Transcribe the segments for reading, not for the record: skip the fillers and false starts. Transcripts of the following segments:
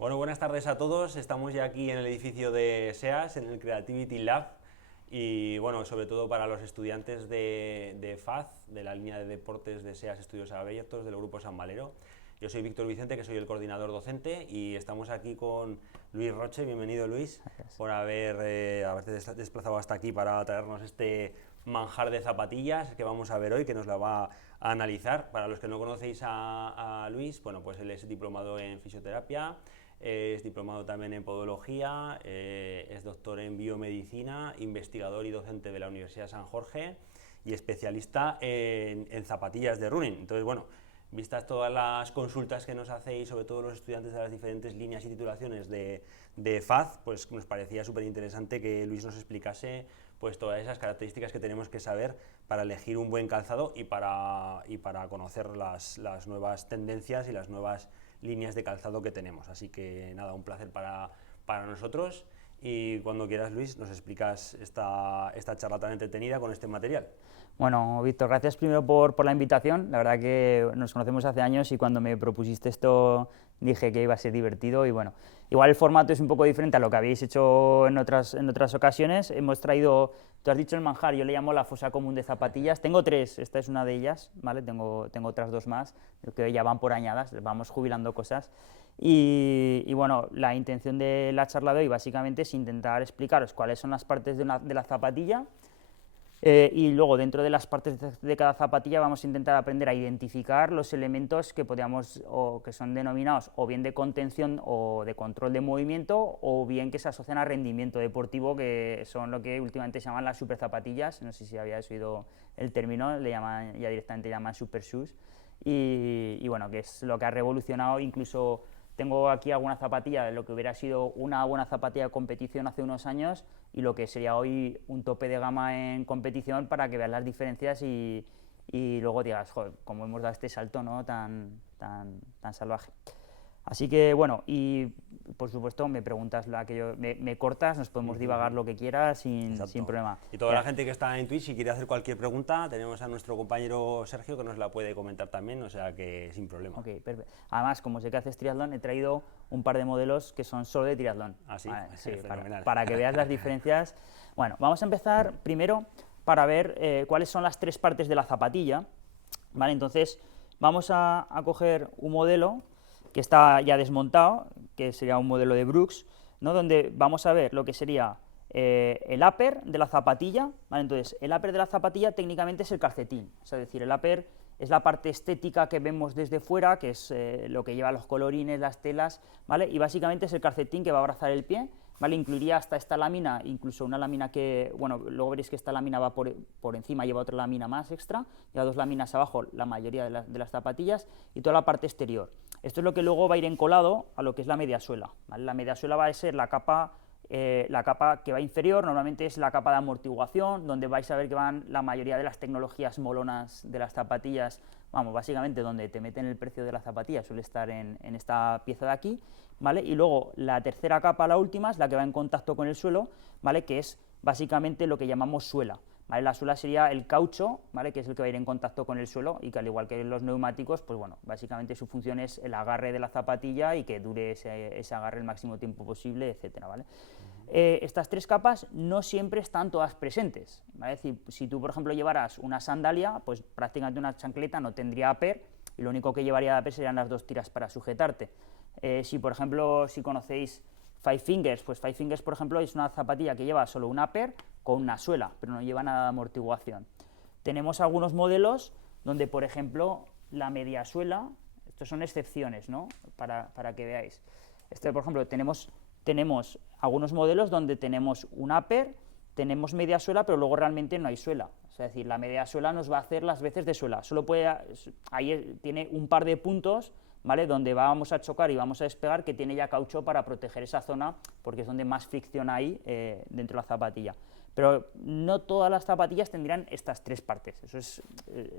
Bueno, buenas tardes a todos. Estamos ya aquí en el edificio de SEAS, en el Creativity Lab. Y bueno, sobre todo para los estudiantes de FAZ, de la línea de deportes de SEAS Estudios Abiertos del Grupo San Valero. Yo soy Víctor Vicente, que soy el coordinador docente, y estamos aquí con Luis Roche. Bienvenido, Luis, Gracias. por haberte desplazado hasta aquí para traernos este manjar de zapatillas que vamos a ver hoy, que nos la va a analizar. Para los que no conocéis a Luis, bueno, pues él es diplomado en fisioterapia, es diplomado también en podología, es doctor en biomedicina, investigador y docente de la Universidad de San Jorge y especialista en zapatillas de running. Entonces, bueno, vistas todas las consultas que nos hacéis, sobre todo los estudiantes de las diferentes líneas y titulaciones de FAZ, pues nos parecía súper interesante que Luis nos explicase pues todas esas características que tenemos que saber para elegir un buen calzado y para conocer las nuevas tendencias y las nuevas líneas de calzado que tenemos. Así que nada, un placer para nosotros, y cuando quieras, Luis, nos explicas esta charla tan entretenida con este material. Bueno, Víctor, gracias primero por la invitación. La verdad que nos conocemos hace años y cuando me propusiste esto dije que iba a ser divertido y bueno, igual el formato es un poco diferente a lo que habéis hecho en otras ocasiones. Hemos traído, tú has dicho el manjar, yo le llamo la fosa común de zapatillas. Tengo tres, esta es una de ellas, ¿vale? Tengo otras dos más, que ya van por añadas, vamos jubilando cosas. Y bueno, la intención de la charla de hoy básicamente es intentar explicaros cuáles son las partes de la zapatilla. Y luego dentro de las partes de cada zapatilla vamos a intentar aprender a identificar los elementos que podamos o que son denominados o bien de contención o de control de movimiento, o bien que se asocian a rendimiento deportivo, que son lo que últimamente se llaman las super zapatillas. No sé si habíais oído el término, le llaman, ya directamente llaman super shoes, y bueno, que es lo que ha revolucionado. Incluso tengo aquí alguna zapatilla de lo que hubiera sido una buena zapatilla de competición hace unos años y lo que sería hoy un tope de gama en competición, para que veas las diferencias y luego digas, joder, cómo hemos dado este salto, ¿no? tan salvaje. Así que bueno, y por supuesto me preguntas me cortas, nos podemos divagar lo que quieras sin problema. Y toda la gente que está en Twitch, si quiere hacer cualquier pregunta, tenemos a nuestro compañero Sergio que nos la puede comentar también, o sea que sin problema. Ok, perfecto. Además, como sé que haces triatlón, he traído un par de modelos que son solo de triatlón. Ah, sí, vale, sí, fenomenal. para que veas las diferencias. Bueno, vamos a empezar primero para ver cuáles son las tres partes de la zapatilla. Vale, entonces vamos a coger un modelo que está ya desmontado, que sería un modelo de Brooks, ¿no? Donde vamos a ver lo que sería el upper de la zapatilla. ¿Vale? Entonces, el upper de la zapatilla técnicamente es el calcetín, es decir, el upper es la parte estética que vemos desde fuera, que es lo que lleva los colorines, las telas, ¿vale? Y básicamente es el calcetín que va a abrazar el pie, ¿vale? Incluiría hasta esta lámina, incluso una lámina que, bueno, luego veréis que esta lámina va por encima, lleva otra lámina más extra, lleva dos láminas abajo, la mayoría de las zapatillas, y toda la parte exterior. Esto es lo que luego va a ir encolado a lo que es la media suela, ¿vale? La media suela va a ser la capa que va inferior, normalmente es la capa de amortiguación, donde vais a ver que van la mayoría de las tecnologías molonas de las zapatillas. Vamos, básicamente donde te meten el precio de la zapatilla suele estar en esta pieza de aquí, ¿vale? Y luego la tercera capa, la última, es la que va en contacto con el suelo, ¿vale? Que es básicamente lo que llamamos suela, ¿vale? La suela sería el caucho, ¿vale? Que es el que va a ir en contacto con el suelo, y que al igual que los neumáticos, pues bueno, básicamente su función es el agarre de la zapatilla y que dure ese agarre el máximo tiempo posible, etcétera, ¿vale? Estas tres capas no siempre están todas presentes, ¿vale? Es decir, si tú, por ejemplo, llevaras una sandalia, pues prácticamente una chancleta no tendría upper, y lo único que llevaría de upper serían las dos tiras para sujetarte. Si, por ejemplo, si conocéis Five Fingers, pues Five Fingers, por ejemplo, es una zapatilla que lleva solo un upper con una suela, pero no lleva nada de amortiguación. Tenemos algunos modelos donde, por ejemplo, la media suela, estos son excepciones, ¿no? Para que veáis. Por ejemplo, tenemos algunos modelos donde tenemos un upper, tenemos media suela, pero luego realmente no hay suela. Es decir, la media suela nos va a hacer las veces de suela. Ahí tiene un par de puntos, ¿vale? Donde vamos a chocar y vamos a despegar, que tiene ya caucho para proteger esa zona, porque es donde más fricción hay dentro de la zapatilla. Pero no todas las zapatillas tendrían estas tres partes. Eso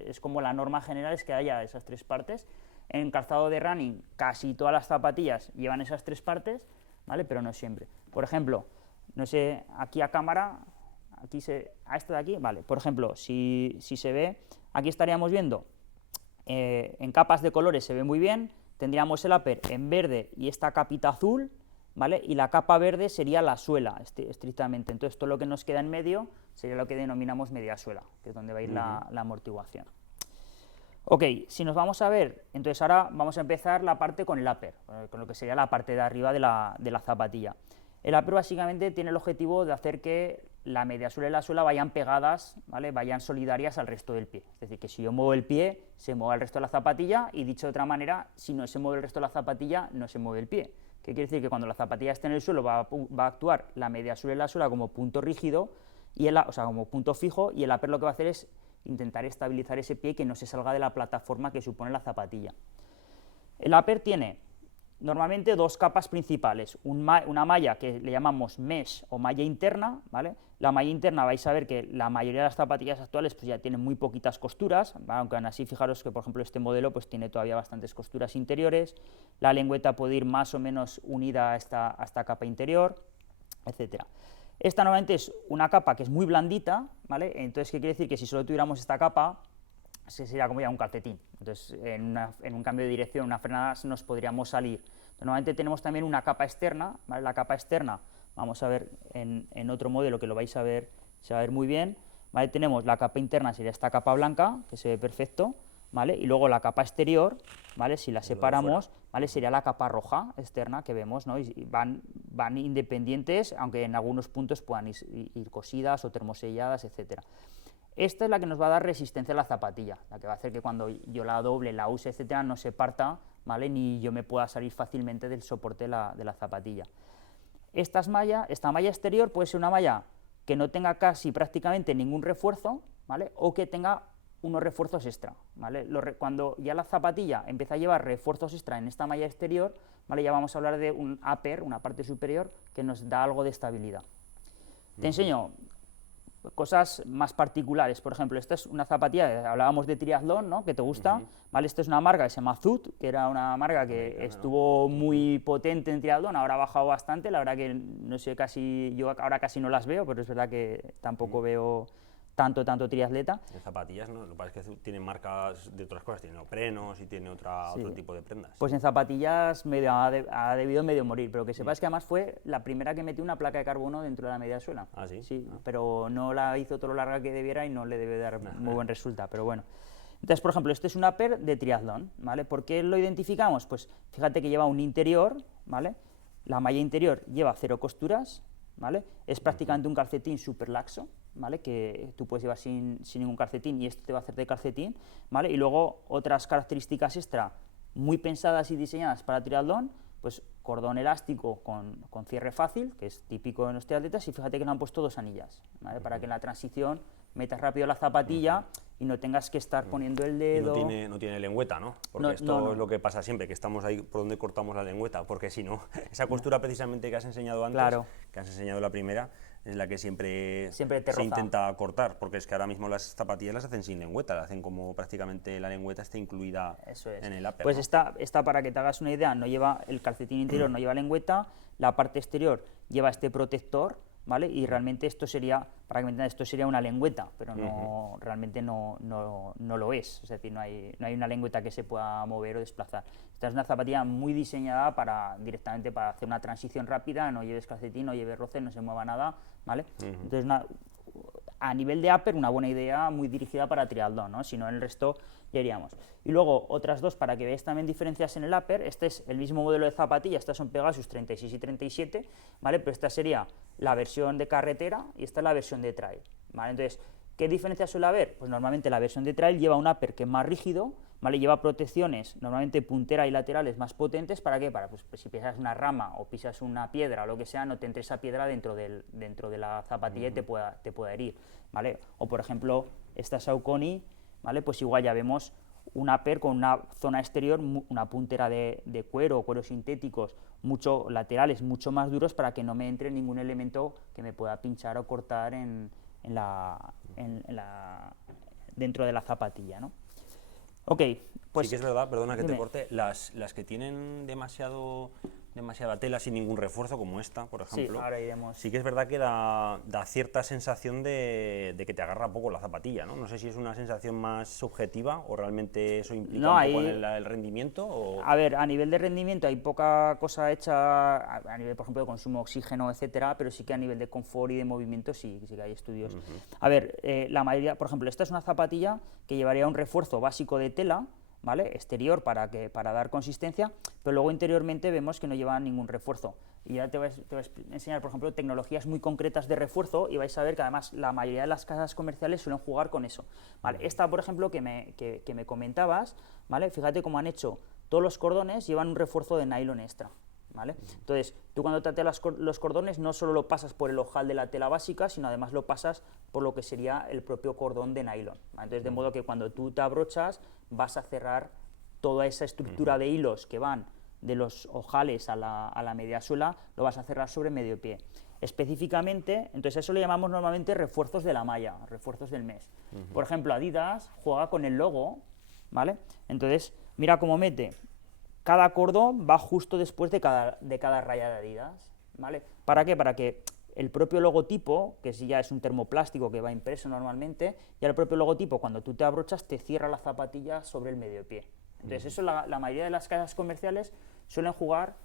es como la norma general, es que haya esas tres partes. En calzado de running, casi todas las zapatillas llevan esas tres partes, ¿vale? Pero no siempre. Por ejemplo, no sé, aquí a cámara, a esta de aquí, vale, por ejemplo, si se ve, aquí estaríamos viendo, en capas de colores se ve muy bien, tendríamos el upper en verde y esta capita azul, ¿vale? Y la capa verde sería la suela, estrictamente. Entonces, todo lo que nos queda en medio sería lo que denominamos media suela, que es donde va a ir la amortiguación. Ok, si nos vamos a ver, entonces ahora vamos a empezar la parte con el upper, con lo que sería la parte de arriba de la zapatilla. El upper básicamente tiene el objetivo de hacer que la media suela y la suela vayan pegadas, ¿vale? Vayan solidarias al resto del pie. Es decir, que si yo muevo el pie, se mueve el resto de la zapatilla, y dicho de otra manera, si no se mueve el resto de la zapatilla, no se mueve el pie. ¿Qué quiere decir? Que cuando la zapatilla esté en el suelo va a actuar la media suela y la suela como punto rígido, o sea, como punto fijo, y el upper lo que va a hacer es intentar estabilizar ese pie, que no se salga de la plataforma que supone la zapatilla. El upper tiene normalmente dos capas principales, una malla que le llamamos mesh o malla interna, ¿vale? La malla interna vais a ver que la mayoría de las zapatillas actuales pues ya tienen muy poquitas costuras, ¿vale? Aunque aún así fijaros que por ejemplo este modelo pues tiene todavía bastantes costuras interiores, la lengüeta puede ir más o menos unida a esta capa interior, etcétera. Esta normalmente es una capa que es muy blandita, ¿vale? Entonces, ¿qué quiere decir? Que si solo tuviéramos esta capa, sería como ya un calcetín. Entonces, en un cambio de dirección, una frenada, nos podríamos salir. Entonces, normalmente tenemos también una capa externa, ¿vale? La capa externa, vamos a ver en otro modelo que lo vais a ver, se va a ver muy bien, ¿vale? Tenemos la capa interna, sería esta capa blanca, que se ve perfecto, ¿vale? Y luego la capa exterior, ¿vale? Si la separamos, ¿vale? Sería la capa roja externa que vemos, ¿no? Y van independientes, aunque en algunos puntos puedan ir cosidas o termoselladas, etcétera. Esta es la que nos va a dar resistencia a la zapatilla, la que va a hacer que cuando yo la doble, la use, etcétera, no se parta, ¿vale? Ni yo me pueda salir fácilmente del soporte de la zapatilla. Esta malla exterior puede ser una malla que no tenga casi prácticamente ningún refuerzo, ¿vale? O que tenga unos refuerzos extra, ¿vale? Cuando ya la zapatilla empieza a llevar refuerzos extra en esta malla exterior, ¿vale? Ya vamos a hablar de un upper, una parte superior, que nos da algo de estabilidad. Te enseño cosas más particulares. Por ejemplo, esta es una zapatilla, hablábamos de triatlón, ¿no? Que te gusta, ¿vale? Esta es una marca que se llama Zoot, que era una marca que estuvo muy potente en triatlón, ahora ha bajado bastante, la verdad que no sé, yo ahora casi no las veo, pero es verdad que tampoco veo tanto triatleta. En zapatillas, ¿no? Lo que pasa es que tienen marcas de otras cosas, tiene neoprenos y tiene otro tipo de prendas. Pues en zapatillas ha debido medio morir, pero que sepas que además fue la primera que metió una placa de carbono dentro de la media suela. ¿Ah, sí? Sí, pero no la hizo todo lo larga que debiera y no le debe dar muy buen resultado, pero bueno. Entonces, por ejemplo, este es un upper de triatlón, ¿vale? ¿Por qué lo identificamos? Pues fíjate que lleva un interior, ¿vale? La malla interior lleva 0 costuras, ¿vale? Es prácticamente un calcetín súper laxo, ¿vale? Que tú puedes llevar sin ningún calcetín y esto te va a hacer de calcetín, ¿vale? Y luego otras características extra muy pensadas y diseñadas para triatlón, pues cordón elástico con cierre fácil, que es típico de los triatletas, y fíjate que nos han puesto 2 anillas, ¿vale? Para que en la transición metas rápido la zapatilla y no tengas que estar poniendo el dedo. Y no tiene lengüeta, ¿no? Porque esto es lo que pasa siempre, que estamos ahí por donde cortamos la lengüeta, porque si no, esa costura precisamente que has enseñado antes, que has enseñado la primera, es la que siempre se intenta cortar, porque es que ahora mismo las zapatillas las hacen sin lengüeta, las hacen como prácticamente la lengüeta está incluida en el upper. Pues ¿no? esta, para que te hagas una idea, no lleva el calcetín interior, no lleva lengüeta, la parte exterior lleva este protector, ¿vale? Y realmente esto sería, para que me entiendas, esto sería una lengüeta, pero no, realmente no lo es decir, no hay una lengüeta que se pueda mover o desplazar. Esta es una zapatilla muy diseñada directamente para hacer una transición rápida, no lleves calcetín, no lleves roce, no se mueva nada, ¿vale? Entonces, a nivel de upper, una buena idea, muy dirigida para triatlón, ¿no? Si no, en el resto ya iríamos. Y luego, otras dos, para que veáis también diferencias en el upper, este es el mismo modelo de zapatilla, estas son Pegasus 36 y 37, ¿vale? Pero esta sería la versión de carretera y esta es la versión de trail, ¿vale? Entonces, ¿qué diferencias suele haber? Pues normalmente la versión de trail lleva un upper que es más rígido, ¿vale? Lleva protecciones, normalmente puntera y laterales más potentes, ¿para qué? Para pues si pisas una rama o pisas una piedra o lo que sea, no te entre esa piedra dentro de la zapatilla y te pueda herir, ¿vale? O por ejemplo, esta Saucony, ¿vale? Pues igual ya vemos un upper con una zona exterior, una puntera de cuero o cueros sintéticos, laterales mucho más duros para que no me entre ningún elemento que me pueda pinchar o cortar dentro de la zapatilla, ¿no? Ok, pues... Sí que es verdad, perdona que te corte, las que tienen demasiado demasiada tela sin ningún refuerzo, como esta, por ejemplo, Sí, ahora iremos. sí que es verdad que da cierta sensación de que te agarra poco la zapatilla, ¿no? No sé si es una sensación más subjetiva o realmente eso implica No, un poco en ahí- el rendimiento. O... A ver, a nivel de rendimiento hay poca cosa hecha a nivel, por ejemplo, de consumo de oxígeno, etcétera, pero sí que a nivel de confort y de movimiento sí que hay estudios. A ver, la mayoría, por ejemplo, esta es una zapatilla que llevaría un refuerzo básico de tela, ¿vale? Exterior para dar consistencia, pero luego interiormente vemos que no lleva ningún refuerzo. Y ya te voy a enseñar, por ejemplo, tecnologías muy concretas de refuerzo y vais a ver que además la mayoría de las casas comerciales suelen jugar con eso. ¿Vale? Esta, por ejemplo, que me comentabas, ¿vale? Fíjate cómo han hecho, todos los cordones llevan un refuerzo de nylon extra. ¿Vale? Entonces, tú cuando te atas los cordones no solo lo pasas por el ojal de la tela básica, sino además lo pasas por lo que sería el propio cordón de nylon. ¿Vale? Entonces, de modo que cuando tú te abrochas vas a cerrar toda esa estructura de hilos que van de los ojales a la mediasuela, lo vas a cerrar sobre medio pie. Específicamente, entonces eso le llamamos normalmente refuerzos de la malla, refuerzos del mes. Por ejemplo, Adidas juega con el logo, ¿vale? Entonces, mira cómo mete. Cada cordón va justo después de cada raya de Adidas, ¿vale? ¿Para qué? Para que el propio logotipo, que si ya es un termoplástico que va impreso normalmente, ya el propio logotipo, cuando tú te abrochas, te cierra la zapatilla sobre el medio pie. Entonces, eso la mayoría de las casas comerciales suelen jugar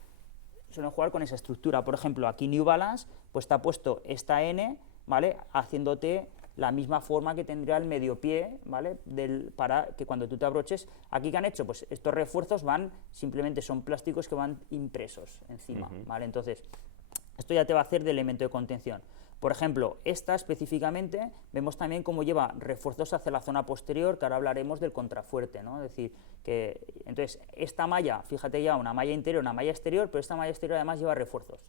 con esa estructura. Por ejemplo, aquí New Balance pues te ha puesto esta N, ¿vale? Haciéndote la misma forma que tendría el medio pie, ¿vale? Para que cuando tú te abroches, aquí que han hecho, pues estos refuerzos simplemente son plásticos que van impresos encima, ¿vale? Entonces, esto ya te va a hacer de elemento de contención. Por ejemplo, esta específicamente, vemos también cómo lleva refuerzos hacia la zona posterior, que ahora hablaremos del contrafuerte, ¿no? Es decir, que entonces esta malla, fíjate ya, una malla interior, una malla exterior, pero esta malla exterior además lleva refuerzos.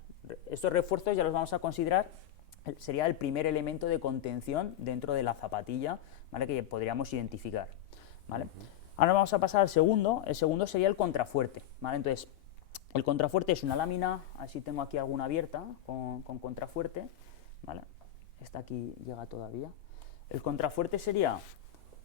Estos refuerzos ya los vamos a considerar, sería el primer elemento de contención dentro de la zapatilla, ¿vale? Que podríamos identificar, ¿vale? Ahora vamos a pasar al segundo. El segundo sería el contrafuerte, ¿vale? Entonces, el contrafuerte es una lámina, así tengo aquí alguna abierta con contrafuerte, ¿vale? Esta aquí llega todavía. El contrafuerte sería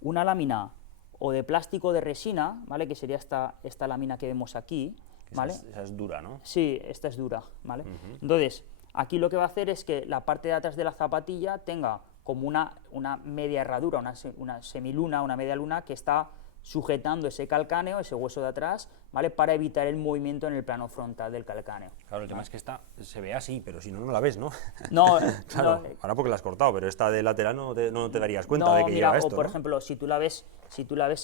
una lámina o de plástico o de resina, ¿vale? Que sería esta lámina que vemos aquí, ¿vale? Esa es dura, ¿no? Sí, esta es dura, ¿vale? Entonces, aquí lo que va a hacer es que la parte de atrás de la zapatilla tenga como una media herradura, una semiluna, una media luna que está sujetando ese calcáneo, ese hueso de atrás, ¿vale? Para evitar el movimiento en el plano frontal del calcáneo. Claro, el tema es que esta se ve así, pero si no, no la ves, ¿no? No, claro, no, ahora porque la has cortado, pero esta de lateral no te darías cuenta no, de que mira, lleva esto, o por ¿no? ejemplo, si tú la ves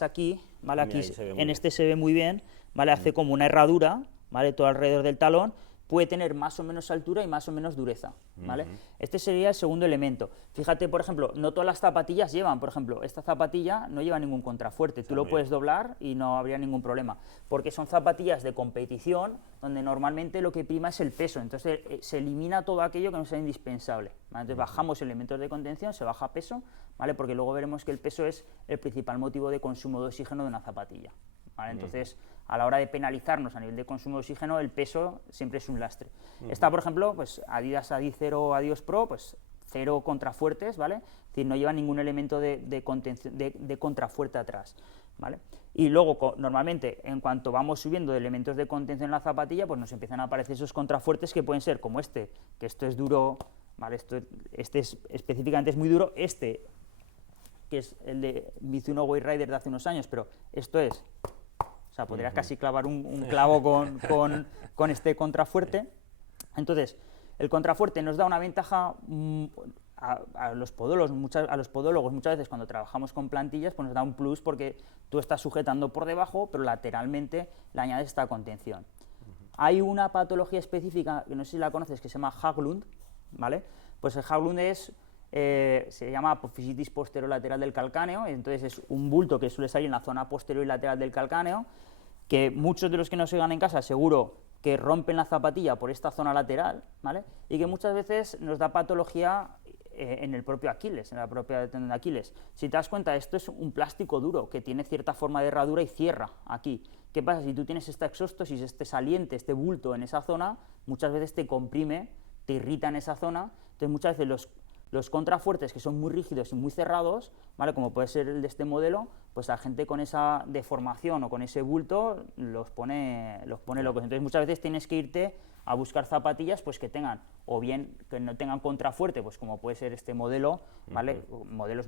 aquí, ¿vale? Mira, Aquí ahí se ve muy en bien. este se ve muy bien, ¿vale? Hace como una herradura, ¿vale? Todo alrededor del talón, puede tener más o menos altura y más o menos dureza, ¿vale? Este sería el segundo elemento. Fíjate, por ejemplo, no todas las zapatillas llevan, por ejemplo, esta zapatilla no lleva ningún contrafuerte, tú lo puedes doblar y no habría ningún problema, porque son zapatillas de competición donde normalmente lo que prima es el peso, entonces se elimina todo aquello que no sea indispensable, ¿vale? Entonces bajamos elementos de contención, se baja peso, ¿vale? Porque luego veremos que el peso es el principal motivo de consumo de oxígeno de una zapatilla, ¿vale? Entonces, a la hora de penalizarnos a nivel de consumo de oxígeno, el peso siempre es un lastre. Esta, por ejemplo, pues Adidas Adizero Adios Pro, pues cero contrafuertes, ¿vale? Es decir, no lleva ningún elemento de contrafuerte atrás, ¿vale? Y luego, normalmente, en cuanto vamos subiendo de elementos de contención en la zapatilla, pues nos empiezan a aparecer esos contrafuertes que pueden ser como que esto es duro, ¿vale? Este específicamente es muy duro, que es el de Mizuno Way Rider de hace unos años, pero esto es... O sea, podrías casi clavar un clavo con este contrafuerte. Entonces, el contrafuerte nos da una ventaja a los podólogos muchas veces cuando trabajamos con plantillas, pues nos da un plus porque tú estás sujetando por debajo, pero lateralmente le añades esta contención. Hay una patología específica, que no sé si la conoces, que se llama Haglund, ¿vale? Pues el Haglund se llama apofisitis posterolateral del calcáneo, entonces es un bulto que suele salir en la zona posterior y lateral del calcáneo, que muchos de los que nos sigan en casa seguro que rompen la zapatilla por esta zona lateral, ¿vale? Y que muchas veces nos da patología en el propio Aquiles, en la propia tendón de Aquiles. Si te das cuenta, esto es un plástico duro que tiene cierta forma de herradura y cierra aquí. ¿Qué pasa? Si tú tienes esta exóstosis, este saliente, este bulto en esa zona, muchas veces te comprime, te irrita en esa zona, entonces muchas veces Los contrafuertes, que son muy rígidos y muy cerrados, ¿vale? Como puede ser el de este modelo, pues la gente con esa deformación o con ese bulto los pone locos. Entonces muchas veces tienes que irte a buscar zapatillas pues que tengan, o bien que no tengan contrafuerte, pues como puede ser este modelo, ¿vale? Modelos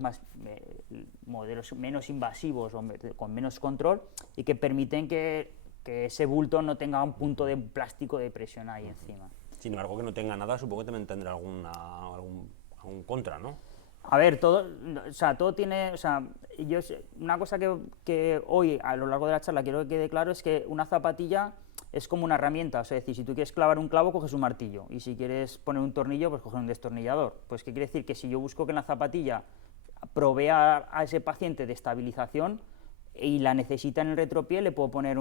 menos invasivos o con menos control y que permiten que ese bulto no tenga un punto de plástico de presión ahí encima. Sin embargo, que no tenga nada, supongo que también tendrá algún contra, ¿no? A ver, todo tiene, una cosa que hoy a lo largo de la charla quiero que quede claro es que una zapatilla es como una herramienta, o sea, es decir, si tú quieres clavar un clavo, coges un martillo, y si quieres poner un tornillo, pues coges un destornillador. Pues ¿qué quiere decir? Que si yo busco que en la zapatilla provea a ese paciente de estabilización y la necesita en el retropié, le puedo poner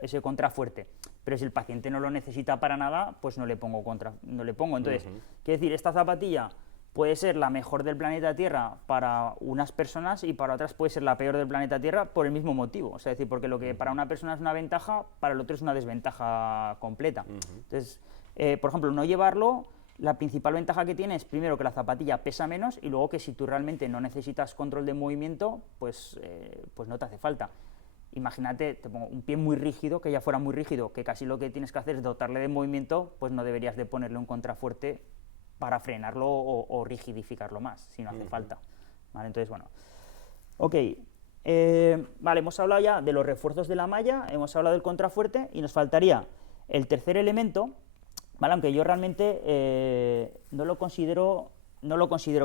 ese contrafuerte, pero si el paciente no lo necesita para nada, pues no le pongo. Entonces, quiere decir, esta zapatilla puede ser la mejor del planeta Tierra para unas personas y para otras puede ser la peor del planeta Tierra por el mismo motivo. O sea, es decir, porque lo que para una persona es una ventaja, para el otro es una desventaja completa. Entonces, por ejemplo, no llevarlo, la principal ventaja que tiene es, primero, que la zapatilla pesa menos y luego que si tú realmente no necesitas control de movimiento, pues no te hace falta. Imagínate, te pongo un pie muy rígido, que ya fuera muy rígido, que casi lo que tienes que hacer es dotarle de movimiento, pues no deberías de ponerle un contrafuerte para frenarlo o rigidificarlo más, si no hace falta. ¿Vale? Entonces, bueno. Ok. Vale, hemos hablado ya de los refuerzos de la malla, hemos hablado del contrafuerte y nos faltaría el tercer elemento, ¿vale? Aunque yo realmente no lo considero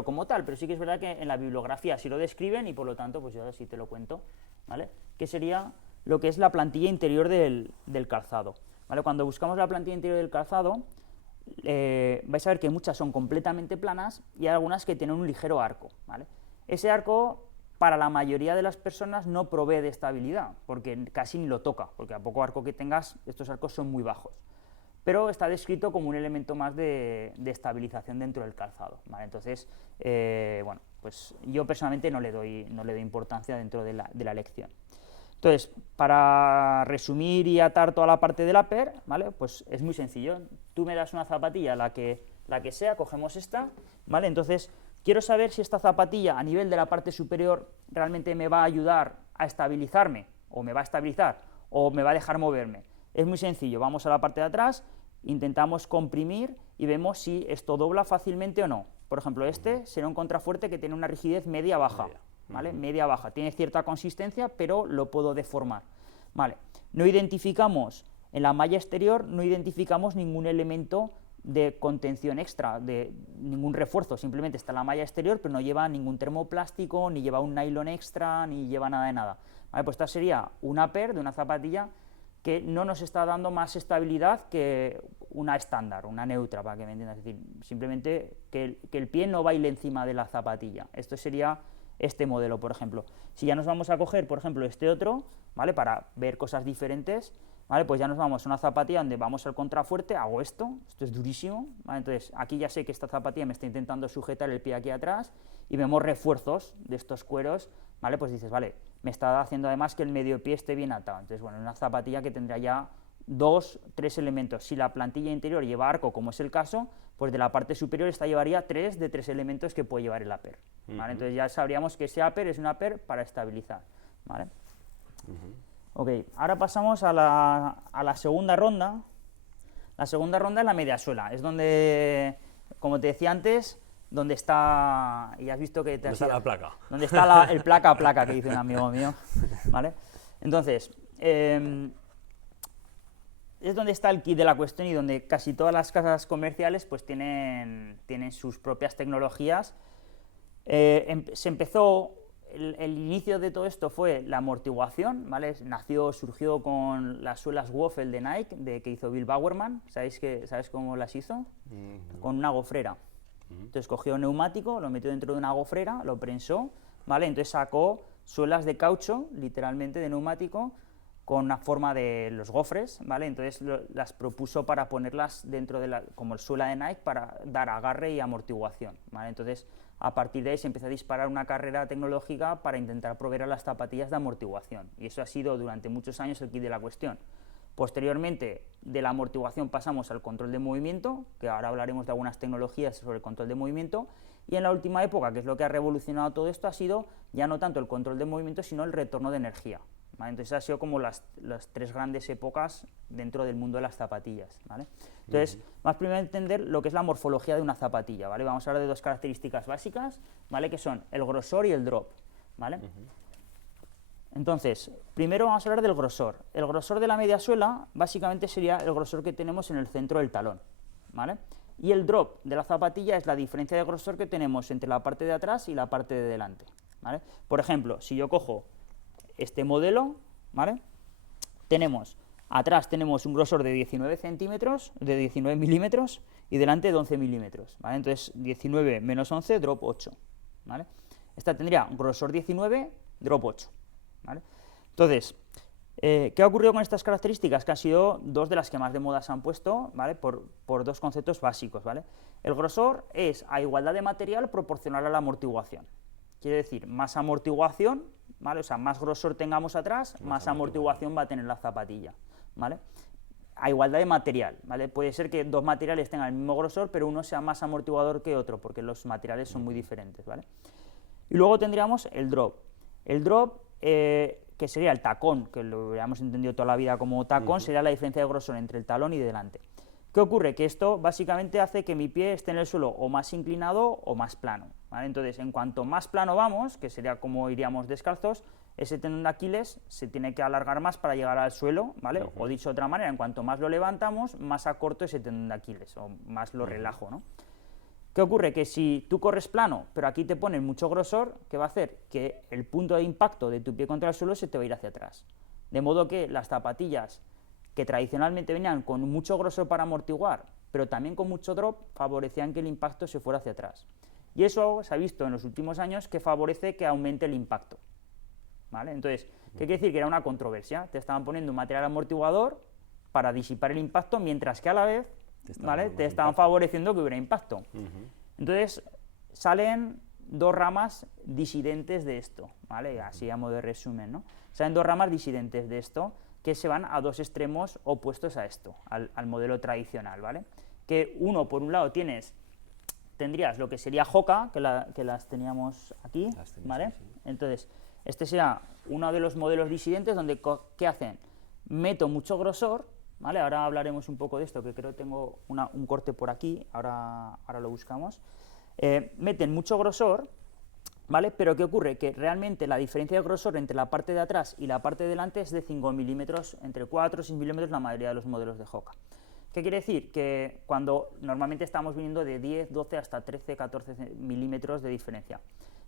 como tal, pero sí que es verdad que en la bibliografía sí lo describen y por lo tanto, pues yo sí te lo cuento, ¿vale? Que sería lo que es la plantilla interior del calzado, ¿vale? Cuando buscamos la plantilla interior del calzado, vais a ver que muchas son completamente planas y hay algunas que tienen un ligero arco, ¿vale? Ese arco, para la mayoría de las personas, no provee de estabilidad, porque casi ni lo toca, porque a poco arco que tengas, estos arcos son muy bajos. Pero está descrito como un elemento más de estabilización dentro del calzado, ¿vale? Entonces, bueno, pues yo personalmente no le doy importancia dentro de la lección. Entonces, para resumir y atar toda la parte del upper, ¿vale? Pues es muy sencillo. Tú me das una zapatilla, la que sea, cogemos esta, ¿vale? Entonces, quiero saber si esta zapatilla a nivel de la parte superior realmente me va a ayudar a estabilizarme, o me va a estabilizar, o me va a dejar moverme. Es muy sencillo, vamos a la parte de atrás, intentamos comprimir y vemos si esto dobla fácilmente o no. Por ejemplo, este será un contrafuerte que tiene una rigidez media-baja, ¿vale? Media-baja, tiene cierta consistencia, pero lo puedo deformar, ¿vale? No identificamos, en la malla exterior, no identificamos ningún elemento de contención extra, de ningún refuerzo, simplemente está la malla exterior, pero no lleva ningún termoplástico, ni lleva un nylon extra, ni lleva nada de nada. ¿Vale? Pues esta sería un upper de una zapatilla que no nos está dando más estabilidad que una estándar, una neutra, para que me entiendas. Es decir, simplemente que el pie no baile encima de la zapatilla. Esto sería este modelo, por ejemplo. Si ya nos vamos a coger, por ejemplo, este otro, ¿vale? Para ver cosas diferentes, ¿vale? Pues ya nos vamos a una zapatilla donde vamos al contrafuerte, hago esto es durísimo, ¿vale? Entonces aquí ya sé que esta zapatilla me está intentando sujetar el pie aquí atrás y vemos refuerzos de estos cueros, ¿vale? Pues dices, vale, me está haciendo además que el medio pie esté bien atado. Entonces, bueno, una zapatilla que tendrá ya 2, 3 elementos. Si la plantilla interior lleva arco, como es el caso, pues de la parte superior esta llevaría 3 de 3 elementos que puede llevar el upper, ¿vale? Entonces ya sabríamos que ese upper es un upper para estabilizar, ¿vale? Ok, ahora pasamos a la segunda ronda. La segunda ronda es la media suela, es donde, como te decía antes, donde está, y has visto que te ¿Dónde está la placa? Donde está el placa a placa que dice un amigo mío, ¿vale? Entonces, es donde está el kit de la cuestión y donde casi todas las casas comerciales pues tienen sus propias tecnologías. Se empezó, el inicio de todo esto fue la amortiguación, ¿vale? Surgió con las suelas Waffle de Nike, que hizo Bill Bowerman. ¿Sabes cómo las hizo? Con una gofrera. Entonces cogió un neumático, lo metió dentro de una gofrera, lo prensó, ¿vale? Entonces sacó suelas de caucho, literalmente de neumático, con una forma de los gofres, ¿vale? Entonces las propuso para ponerlas dentro de como el suela de Nike para dar agarre y amortiguación, ¿vale? Entonces a partir de ahí se empezó a disparar una carrera tecnológica para intentar proveer a las zapatillas de amortiguación y eso ha sido durante muchos años el kit de la cuestión. Posteriormente, de la amortiguación pasamos al control de movimiento, que ahora hablaremos de algunas tecnologías sobre el control de movimiento, y en la última época, que es lo que ha revolucionado todo esto, ha sido ya no tanto el control de movimiento, sino el retorno de energía, ¿vale? Entonces, ha sido como las tres grandes épocas dentro del mundo de las zapatillas, ¿vale? Entonces, vamos primero a entender lo que es la morfología de una zapatilla, ¿vale? Vamos a hablar de dos características básicas, ¿vale? Que son el grosor y el drop, ¿vale? Entonces, primero vamos a hablar del grosor. El grosor de la media suela básicamente sería el grosor que tenemos en el centro del talón, ¿vale? Y el drop de la zapatilla es la diferencia de grosor que tenemos entre la parte de atrás y la parte de delante, ¿vale? Por ejemplo, si yo cojo este modelo, ¿vale? Atrás tenemos un grosor de 19 centímetros, de 19 milímetros, y delante de 11 milímetros, ¿vale? Entonces, 19 menos 11, drop 8, ¿vale? Esta tendría un grosor 19, drop 8. ¿Vale? Entonces, ¿qué ha ocurrido con estas características? Que han sido dos de las que más de moda se han puesto, ¿vale? Por dos conceptos básicos, ¿vale? El grosor es a igualdad de material proporcional a la amortiguación. Quiere decir, más amortiguación, ¿vale? O sea, más grosor tengamos atrás, más amortiguación va a tener la zapatilla, ¿vale? A igualdad de material, ¿vale? Puede ser que dos materiales tengan el mismo grosor, pero uno sea más amortiguador que otro, porque los materiales son muy diferentes, ¿vale? Y luego tendríamos el drop. El drop, que sería el tacón, que lo habíamos entendido toda la vida como tacón, sería la diferencia de grosor entre el talón y delante. ¿Qué ocurre? Que esto básicamente hace que mi pie esté en el suelo o más inclinado o más plano, ¿vale? Entonces, en cuanto más plano vamos, que sería como iríamos descalzos, ese tendón de Aquiles se tiene que alargar más para llegar al suelo, ¿vale? O dicho de otra manera, en cuanto más lo levantamos, más acorto ese tendón de Aquiles, o más lo relajo, ¿no? ¿Qué ocurre? Que si tú corres plano, pero aquí te ponen mucho grosor, ¿qué va a hacer? Que el punto de impacto de tu pie contra el suelo se te va a ir hacia atrás. De modo que las zapatillas que tradicionalmente venían con mucho grosor para amortiguar, pero también con mucho drop, favorecían que el impacto se fuera hacia atrás. Y eso se ha visto en los últimos años que favorece que aumente el impacto, ¿vale? Entonces, ¿qué quiere decir? Que era una controversia. Te estaban poniendo un material amortiguador para disipar el impacto, mientras que a la vez te estaban favoreciendo que hubiera impacto. Entonces, salen dos ramas disidentes de esto, ¿vale? Así a modo de resumen, ¿no? Salen dos ramas disidentes de esto que se van a dos extremos opuestos a esto, al modelo tradicional, ¿vale? Que uno, por un lado, tendrías lo que sería Hoka, que las teníamos aquí, ¿vale? Sí. Entonces, este será uno de los modelos disidentes donde, ¿qué hacen? Meto mucho grosor, ¿vale? Ahora hablaremos un poco de esto, que creo que tengo un corte por aquí, ahora lo buscamos. Meten mucho grosor, ¿vale? Pero ¿qué ocurre? Que realmente la diferencia de grosor entre la parte de atrás y la parte de delante es de 5 milímetros, entre 4 y 6 milímetros la mayoría de los modelos de Hoka. ¿Qué quiere decir? Que cuando normalmente estamos viniendo de 10, 12 hasta 13, 14 milímetros de diferencia.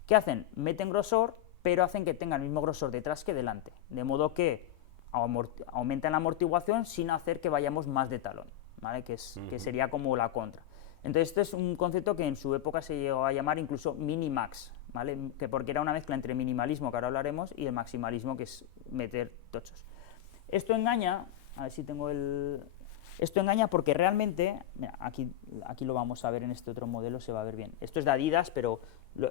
¿Qué hacen? Meten grosor, pero hacen que tenga el mismo grosor detrás que delante, de modo que aumentan la amortiguación sin hacer que vayamos más de talón, ¿vale? Que sería como la contra. Entonces, este es un concepto que en su época se llegó a llamar incluso mini-max, ¿vale? Porque era una mezcla entre minimalismo, que ahora hablaremos, y el maximalismo, que es meter tochos. Esto engaña, a ver si tengo Esto engaña porque realmente, mira, aquí lo vamos a ver en este otro modelo, se va a ver bien. Esto es de Adidas, pero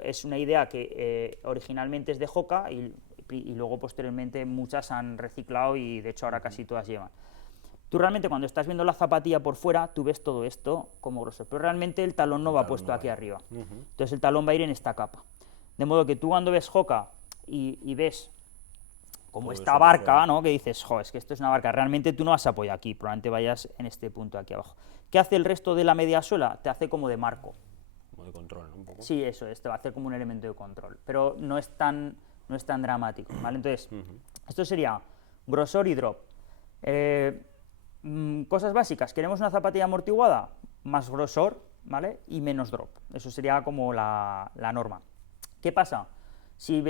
es una idea que originalmente es de Hoka y luego posteriormente muchas han reciclado y de hecho ahora casi todas llevan. Tú realmente cuando estás viendo la zapatilla por fuera, tú ves todo esto como grosor, pero realmente el talón no va puesto aquí arriba. Entonces el talón va a ir en esta capa. De modo que tú cuando ves Hoka y ves como esta barca, ¿no? Que dices, jo, es que esto es una barca, realmente tú no vas a apoyar aquí, probablemente vayas en este punto aquí abajo. ¿Qué hace el resto de la media suela? Te hace como de marco. Como de control, ¿no? Un poco. Sí, eso es, te va a hacer como un elemento de control, pero no es tan dramático, ¿vale? Entonces, esto sería grosor y drop. Cosas básicas, ¿queremos una zapatilla amortiguada? Más grosor, ¿vale? Y menos drop, eso sería como la norma. ¿Qué pasa? Si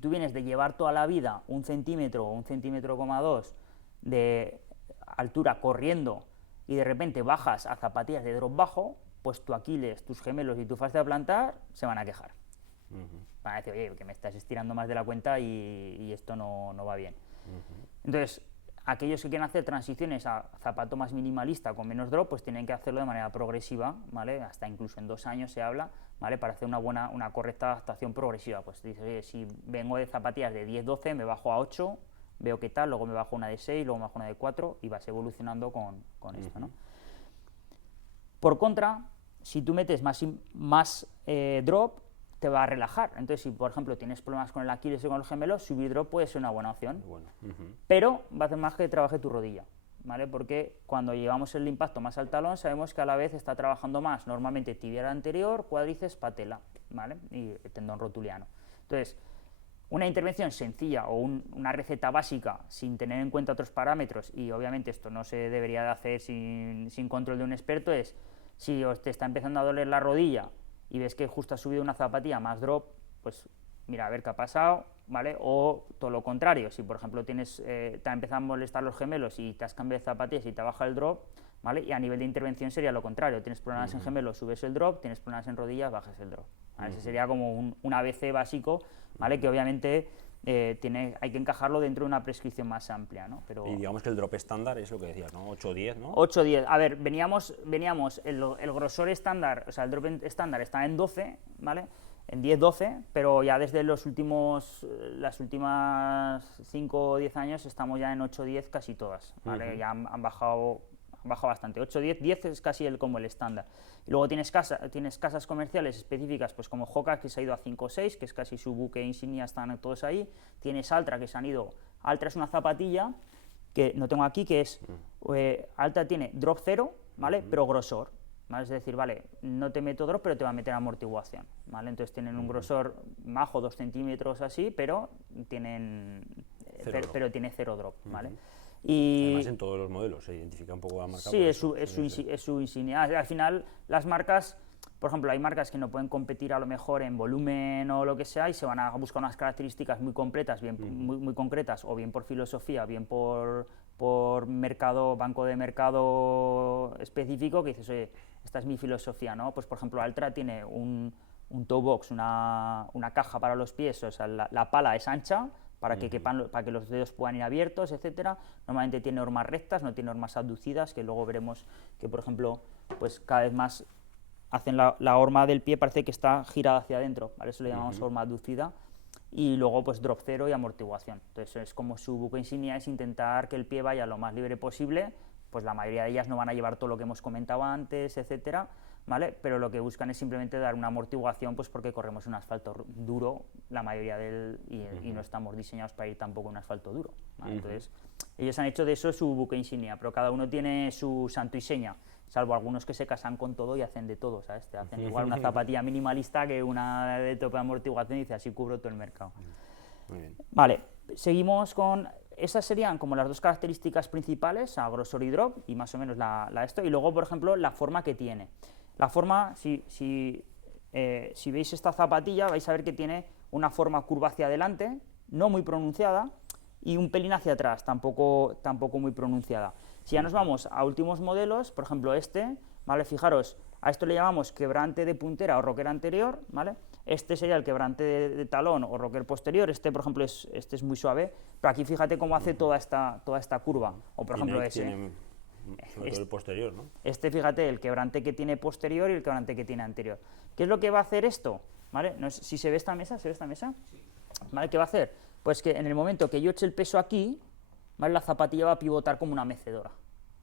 tú vienes de llevar toda la vida 1 centímetro o 1,2 centímetros de altura corriendo y de repente bajas a zapatillas de drop bajo, pues tu Aquiles, tus gemelos y tu fascia plantar se van a quejar. Van a decir, oye, que me estás estirando más de la cuenta y esto no va bien. Entonces, aquellos que quieren hacer transiciones a zapato más minimalista con menos drop, pues tienen que hacerlo de manera progresiva, ¿vale? Hasta incluso en 2 años se habla, ¿vale? Para hacer una correcta adaptación progresiva. Pues dices, oye, si vengo de zapatillas de 10-12, me bajo a 8, veo qué tal, luego me bajo una de 6, luego me bajo una de 4 y vas evolucionando con esto, ¿no? Por contra, si tú metes más drop, te va a relajar. Entonces, si por ejemplo tienes problemas con el Aquiles o con el gemelo, subir drop puede ser una buena opción. Bueno, pero va a hacer más que trabaje tu rodilla, ¿vale? Porque cuando llevamos el impacto más al talón, sabemos que a la vez está trabajando más normalmente tibial anterior, cuádriceps, patela, ¿vale? Y tendón rotuliano. Entonces, una intervención sencilla o una receta básica sin tener en cuenta otros parámetros, y obviamente esto no se debería de hacer sin control de un experto, es si os te está empezando a doler la rodilla y ves que justo has subido una zapatilla más drop, pues mira, a ver qué ha pasado, ¿vale? O todo lo contrario, si por ejemplo te han empezado a molestar los gemelos y te has cambiado de zapatillas y te baja el drop, ¿vale? Y a nivel de intervención sería lo contrario, tienes problemas en gemelos, subes el drop, tienes problemas en rodillas, bajas el drop, ¿vale? Ese sería como un ABC básico, ¿vale? Que obviamente hay que encajarlo dentro de una prescripción más amplia, ¿no? Pero y digamos que el drop estándar es lo que decías, ¿no? 8 o 10, ¿no? 8 o 10. A ver, veníamos el grosor estándar, o sea, el drop estándar está en 12, ¿vale? En 10-12, pero ya desde las últimas 5 o 10 años estamos ya en 8-10 casi todas, ¿vale? Ya han bajado bastante. 8-10, 10 es casi como el estándar. Y luego tienes casas comerciales específicas, pues como Hoka, que se ha ido a 5-6, que es casi su buque insignia, están todos ahí. Tienes Altra, que se han ido. Altra es una zapatilla que no tengo aquí, que es Altra tiene drop 0, ¿vale? Pero grosor, ¿vale? Es decir, vale, no te meto drop, pero te va a meter amortiguación, ¿vale? Entonces tienen un grosor majo, 2 centímetros así, pero tiene 0 drop, ¿vale? Y además en todos los modelos se identifica un poco la marca. Sí, es su insignia. Al final las marcas, por ejemplo, hay marcas que no pueden competir a lo mejor en volumen o lo que sea y se van a buscar unas características muy completas, muy concretas, o bien por filosofía, bien por banco de mercado específico, que dices, oye, esta es mi filosofía, ¿no? Pues por ejemplo, Altra tiene un toe box, una caja para los pies, o sea, la pala es ancha, para que para que los dedos puedan ir abiertos, etcétera. Normalmente tiene hormas rectas, no tiene hormas abducidas, que luego veremos que, por ejemplo, pues cada vez más hacen la horma del pie, parece que está girada hacia adentro, ¿vale? Eso le llamamos horma abducida. Y luego, pues, drop 0 y amortiguación. Entonces, es como su buque insignia, es intentar que el pie vaya lo más libre posible. Pues la mayoría de ellas no van a llevar todo lo que hemos comentado antes, etcétera, ¿vale? Pero lo que buscan es simplemente dar una amortiguación, pues porque corremos un asfalto duro, la mayoría y no estamos diseñados para ir tampoco en un asfalto duro, ¿vale? Entonces, ellos han hecho de eso su buque insignia, pero cada uno tiene su santo y seña, salvo algunos que se casan con todo y hacen de todo, ¿sabes? Te hacen igual una zapatilla minimalista que una de tope de amortiguación y dice, así cubro todo el mercado. Muy bien. Vale, seguimos con... Esas serían como las dos características principales, a grosor y drop, y más o menos esto, y luego, por ejemplo, la forma que tiene. La forma, si veis esta zapatilla, vais a ver que tiene una forma curva hacia adelante, no muy pronunciada, y un pelín hacia atrás, tampoco muy pronunciada. Si ya nos vamos a últimos modelos, por ejemplo ¿vale? Fijaros, a esto le llamamos quebrante de puntera o rocker anterior, ¿vale? Este sería el quebrante de talón o rocker posterior, por ejemplo, este es muy suave, pero aquí fíjate cómo hace toda esta curva, o por ejemplo sobre todo el posterior, ¿no? Fíjate, el quebrante que tiene posterior y el quebrante que tiene anterior. ¿Qué es lo que va a hacer esto? ¿Vale? No sé si se ve esta mesa, Sí. ¿Vale? ¿Qué va a hacer? Pues que en el momento que yo eche el peso aquí, ¿vale? La zapatilla va a pivotar como una mecedora,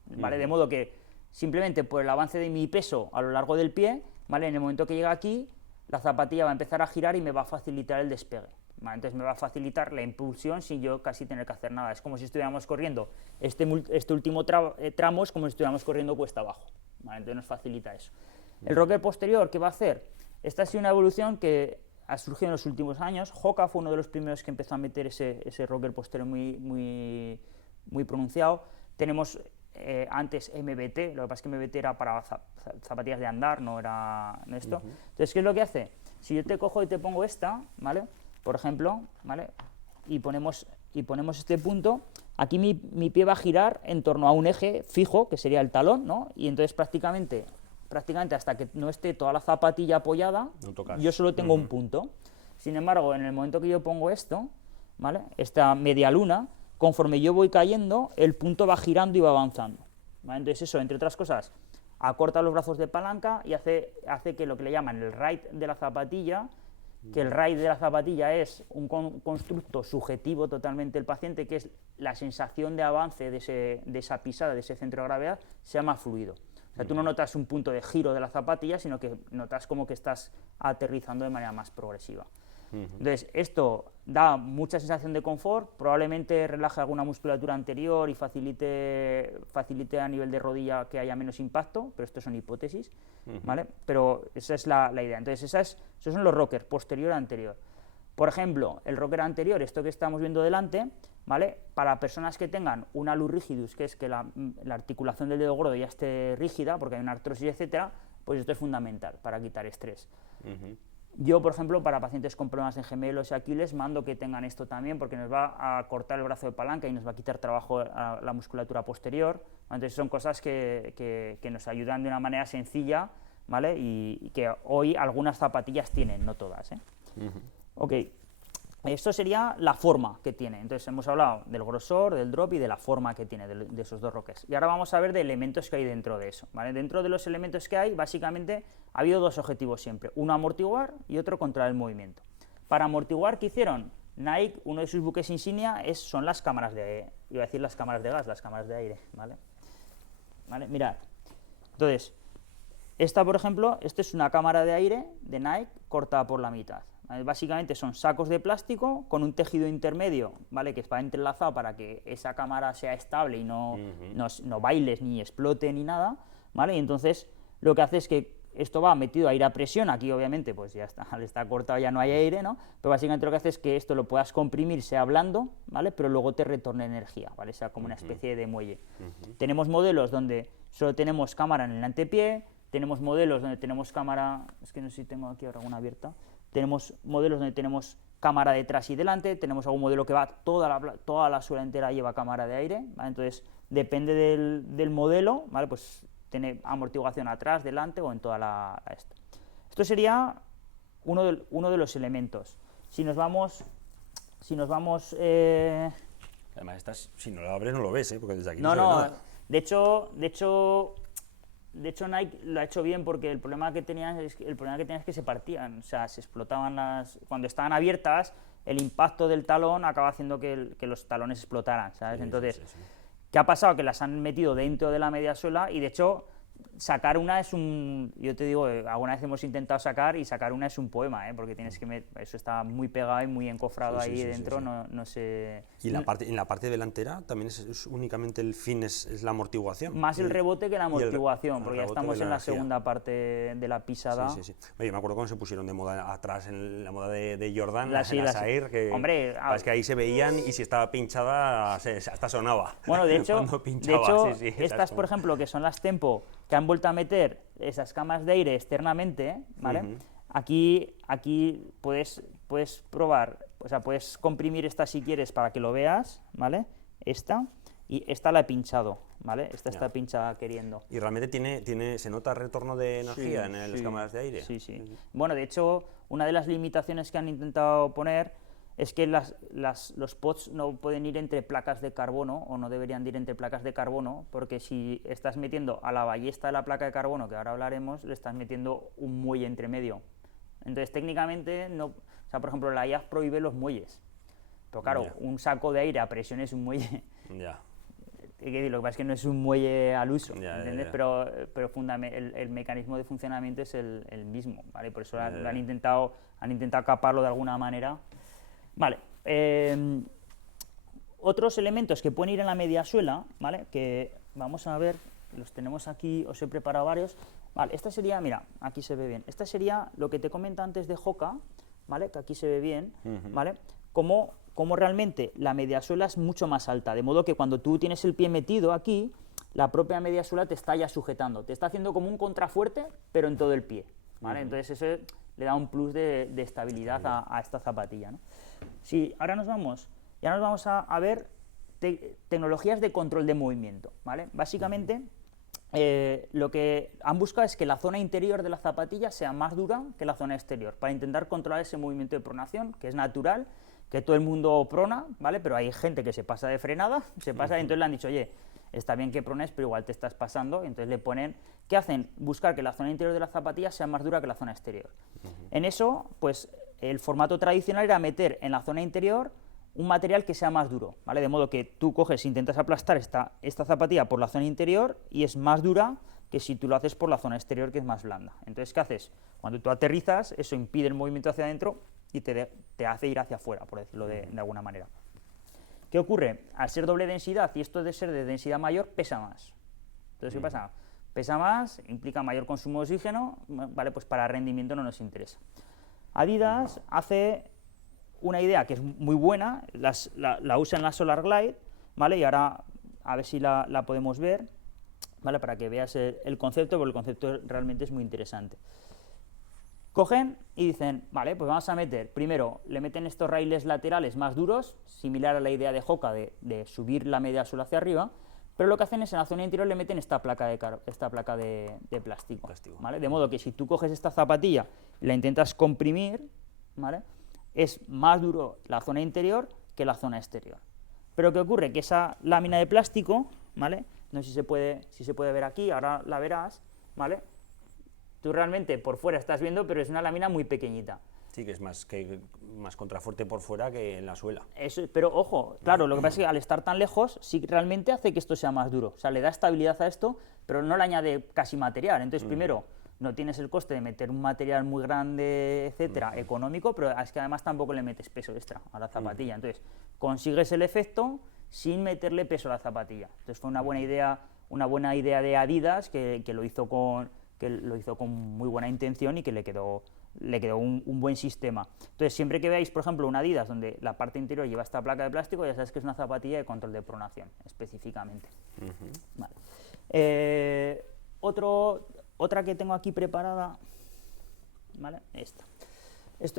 ¿vale? De modo que simplemente por el avance de mi peso a lo largo del pie, ¿vale? En el momento que llega aquí, la zapatilla va a empezar a girar y me va a facilitar el despegue, ¿vale? Entonces me va a facilitar la impulsión sin yo casi tener que hacer nada. Es como si estuviéramos corriendo, este último tramo es como si estuviéramos corriendo cuesta abajo, ¿vale? Entonces nos facilita eso. El rocker posterior, ¿qué va a hacer? Esta ha sido una evolución que ha surgido en los últimos años. Hoka fue uno de los primeros que empezó a meter ese rocker posterior muy pronunciado. Tenemos antes MBT, lo que pasa es que MBT era para zapatillas de andar, no era esto. Entonces, ¿qué es lo que hace? Si yo te cojo y te pongo esta, ¿vale? Por ejemplo, ¿vale? Y ponemos este punto, aquí mi pie va a girar en torno a un eje fijo, que sería el talón, ¿no? Y entonces prácticamente hasta que no esté toda la zapatilla apoyada, yo solo tengo un punto. Sin embargo, en el momento que yo pongo esto, ¿vale? Esta media luna, conforme yo voy cayendo, el punto va girando y va avanzando, ¿vale? Entonces eso, entre otras cosas, acorta los brazos de palanca y hace que lo que le llaman el ride de la zapatilla que el RAID de la zapatilla es un constructo subjetivo totalmente del paciente, que es la sensación de avance de esa pisada, de ese centro de gravedad, sea más fluido. O sea, tú no notas un punto de giro de la zapatilla, sino que notas como que estás aterrizando de manera más progresiva. Entonces, esto da mucha sensación de confort, probablemente relaje alguna musculatura anterior y facilite a nivel de rodilla que haya menos impacto, pero esto son hipótesis, ¿vale? Pero esa es la idea. Entonces, esos son los rockers, posterior y anterior. Por ejemplo, el rocker anterior, esto que estamos viendo delante, ¿vale? Para personas que tengan una luz rigidus, que es que la articulación del dedo gordo ya esté rígida, porque hay una artrosis, etcétera, pues esto es fundamental para quitar estrés. Yo, por ejemplo, para pacientes con problemas en gemelos y Aquiles, mando que tengan esto también, porque nos va a cortar el brazo de palanca y nos va a quitar trabajo a la musculatura posterior. Entonces son cosas que nos ayudan de una manera sencilla, ¿vale? Y que hoy algunas zapatillas tienen, no todas, ¿eh? Ok, esto sería la forma que tiene. Entonces hemos hablado del grosor, del drop y de la forma que tiene de esos dos rockers. Y ahora vamos a ver de elementos que hay dentro de eso, ¿vale? Dentro de los elementos que hay, básicamente, ha habido dos objetivos siempre. Uno amortiguar y otro controlar el movimiento. Para amortiguar, ¿qué hicieron? Nike, uno de sus buques insignia son las cámaras iba a decir las cámaras de gas, las cámaras de aire, ¿vale? Mirad. Entonces, esta, por ejemplo, esto es una cámara de aire de Nike cortada por la mitad. Básicamente son sacos de plástico con un tejido intermedio, ¿vale? Que va entrelazado para que esa cámara sea estable y no bailes ni explote ni nada, ¿vale? Y entonces lo que hace es que esto va metido a aire a presión, aquí obviamente pues ya está, al estar cortado ya no hay aire, ¿no? Pero básicamente lo que hace es que esto lo puedas comprimir, sea blando, ¿vale? Pero luego te retorne energía, ¿vale? Sea como una especie de muelle. Tenemos modelos donde solo tenemos cámara en el antepié, tenemos modelos donde tenemos cámara, es que no sé si tengo aquí ahora alguna abierta. Tenemos modelos donde tenemos cámara detrás y delante, tenemos algún modelo que va toda la suela entera lleva cámara de aire, ¿vale? Entonces depende del modelo, ¿vale? Pues tiene amortiguación atrás, delante o en toda esto. Esto sería uno de los elementos. Si nos vamos Además, si no lo abres no lo ves, ¿eh? Porque desde aquí no se ve nada. De hecho, Nike lo ha hecho bien porque el problema que tenían es que se partían, o sea, se explotaban cuando estaban abiertas, el impacto del talón acaba haciendo que los talones explotaran, ¿sabes? Sí, Entonces, sí. ¿qué ha pasado? Que las han metido dentro de la media suela y de hecho sacar una yo te digo, alguna vez hemos intentado sacar y sacar una es un poema, ¿eh? Porque tienes que eso está muy pegado y muy encofrado ahí dentro, sí. No se... ¿Y en la parte delantera también es únicamente el fin es la amortiguación? Más el rebote que la amortiguación, porque ya estamos en la energía. Segunda parte de la pisada. Sí. Oye, me acuerdo cuando se pusieron de moda atrás en la moda de Jordan, las Air, que, hombre, es que ahí se veían y si estaba pinchada hasta sonaba. Bueno, de hecho, estas, como... por ejemplo, que son las Tempo, que han vuelto a meter esas cámaras de aire externamente, ¿vale? Aquí puedes probar, o sea, puedes comprimir esta si quieres para que lo veas, ¿vale? Y esta la he pinchado, ¿vale? Esta está pinchada queriendo. ¿Y realmente se nota retorno de energía en las cámaras de aire? Sí. Bueno, de hecho, una de las limitaciones que han intentado poner es que los pods no pueden ir entre placas de carbono, o no deberían ir entre placas de carbono, porque si estás metiendo a la ballesta de la placa de carbono, que ahora hablaremos, le estás metiendo un muelle entre medio. Entonces, técnicamente, no, o sea, por ejemplo, la IAF prohíbe los muelles. Pero claro, un saco de aire a presión es un muelle. Ya. Lo que pasa es que no es un muelle al uso, ¿entiendes? Pero el mecanismo de funcionamiento es el mismo, ¿vale? Por eso han intentado caparlo de alguna manera. Vale, otros elementos que pueden ir en la media suela, ¿vale? Que vamos a ver, los tenemos aquí, os he preparado varios. Vale, esta sería, mira, aquí se ve bien. Esta sería lo que te comento antes de Hoka, ¿vale? Que aquí se ve bien, ¿vale? Como realmente la media suela es mucho más alta, de modo que cuando tú tienes el pie metido aquí, la propia media suela te está ya sujetando, te está haciendo como un contrafuerte, pero en todo el pie, ¿vale? Entonces eso le da un plus de estabilidad a esta zapatilla, ¿no? Sí, ahora nos vamos a ver tecnologías de control de movimiento, ¿vale? Básicamente, lo que han buscado es que la zona interior de la zapatilla sea más dura que la zona exterior, para intentar controlar ese movimiento de pronación, que es natural, que todo el mundo prona, ¿vale? Pero hay gente que se pasa de frenada, entonces le han dicho, oye, está bien que prones, pero igual te estás pasando, y entonces le ponen, ¿qué hacen? Buscar que la zona interior de la zapatilla sea más dura que la zona exterior. En eso, pues, el formato tradicional era meter en la zona interior un material que sea más duro, ¿vale? De modo que tú coges e intentas aplastar esta zapatilla por la zona interior y es más dura que si tú lo haces por la zona exterior, que es más blanda. Entonces, ¿qué haces? Cuando tú aterrizas, eso impide el movimiento hacia adentro y te hace ir hacia afuera, por decirlo de alguna manera. ¿Qué ocurre? Al ser doble densidad y esto de ser de densidad mayor, pesa más. Entonces, ¿qué pasa? Pesa más, implica mayor consumo de oxígeno, ¿vale? Pues para rendimiento no nos interesa. Adidas hace una idea que es muy buena, la usa en la Solar Glide, ¿vale? Y ahora a ver si la podemos ver, ¿vale? Para que veas el concepto, porque el concepto realmente es muy interesante. Cogen y dicen, vale, pues vamos a meter, primero le meten estos raíles laterales más duros, similar a la idea de Hoka de subir la media suela hacia arriba, pero lo que hacen es en la zona interior le meten esta placa de plástico, ¿vale? De modo que si tú coges esta zapatilla y la intentas comprimir, ¿vale? Es más duro la zona interior que la zona exterior. Pero ¿qué ocurre? Que esa lámina de plástico, ¿vale? No sé si se puede ver aquí, ahora la verás, ¿vale? Tú realmente por fuera estás viendo, pero es una lámina muy pequeñita. Sí, que es más contrafuerte por fuera que en la suela. Eso, pero ojo, claro, lo que pasa es que al estar tan lejos, sí realmente hace que esto sea más duro. O sea, le da estabilidad a esto, pero no le añade casi material. Entonces, primero, no tienes el coste de meter un material muy grande, etcétera, económico, pero es que además tampoco le metes peso extra a la zapatilla. Entonces, consigues el efecto sin meterle peso a la zapatilla. Entonces, fue una buena idea de Adidas que lo hizo con muy buena intención y que le quedó un buen sistema. Entonces, siempre que veáis, por ejemplo, una Adidas donde la parte interior lleva esta placa de plástico, ya sabes que es una zapatilla de control de pronación, específicamente. Vale. Otra que tengo aquí preparada, ¿vale? Esto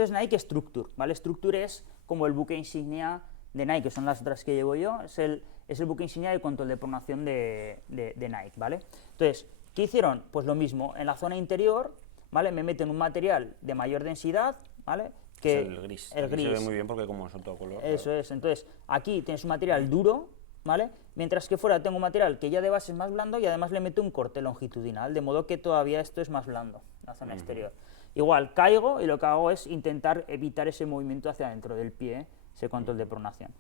es Nike Structure, ¿vale? Structure es como el buque insignia de Nike, que son las otras que llevo yo, es el buque insignia de control de pronación de Nike, ¿vale? Entonces, ¿qué hicieron? Pues lo mismo, en la zona interior, ¿vale? Me meten un material de mayor densidad, ¿vale? Que el gris. Se ve muy bien porque como son todo color. Eso es, entonces aquí tienes un material duro, ¿vale? Mientras que fuera tengo un material que ya de base es más blando y además le meto un corte longitudinal, de modo que todavía esto es más blando, la zona exterior. Igual caigo y lo que hago es intentar evitar ese movimiento hacia adentro del pie, ese control de pronación.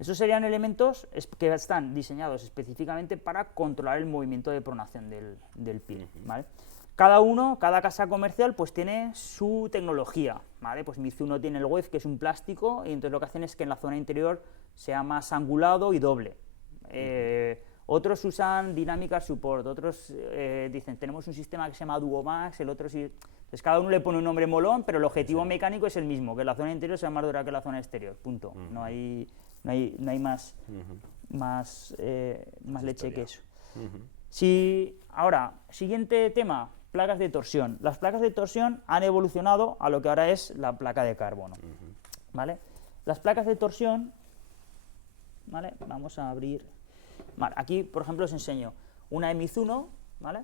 Esos serían elementos que están diseñados específicamente para controlar el movimiento de pronación del pie, ¿vale? Cada casa comercial pues tiene su tecnología, ¿vale? Pues Mizuno tiene el wave, que es un plástico, y entonces lo que hacen es que en la zona interior sea más angulado y doble. Otros usan Dynamical Support, otros dicen, tenemos un sistema que se llama Duomax, el otro sí. Entonces cada uno le pone un nombre molón, pero el objetivo mecánico es el mismo, que la zona interior sea más dura que la zona exterior, punto. No hay más leche que eso. Ahora, siguiente tema, placas de torsión. Las placas de torsión han evolucionado a lo que ahora es la placa de carbono, ¿vale? Las placas de torsión, ¿vale? Vamos a abrir. Vale, aquí, por ejemplo, os enseño una de Mizuno, ¿vale?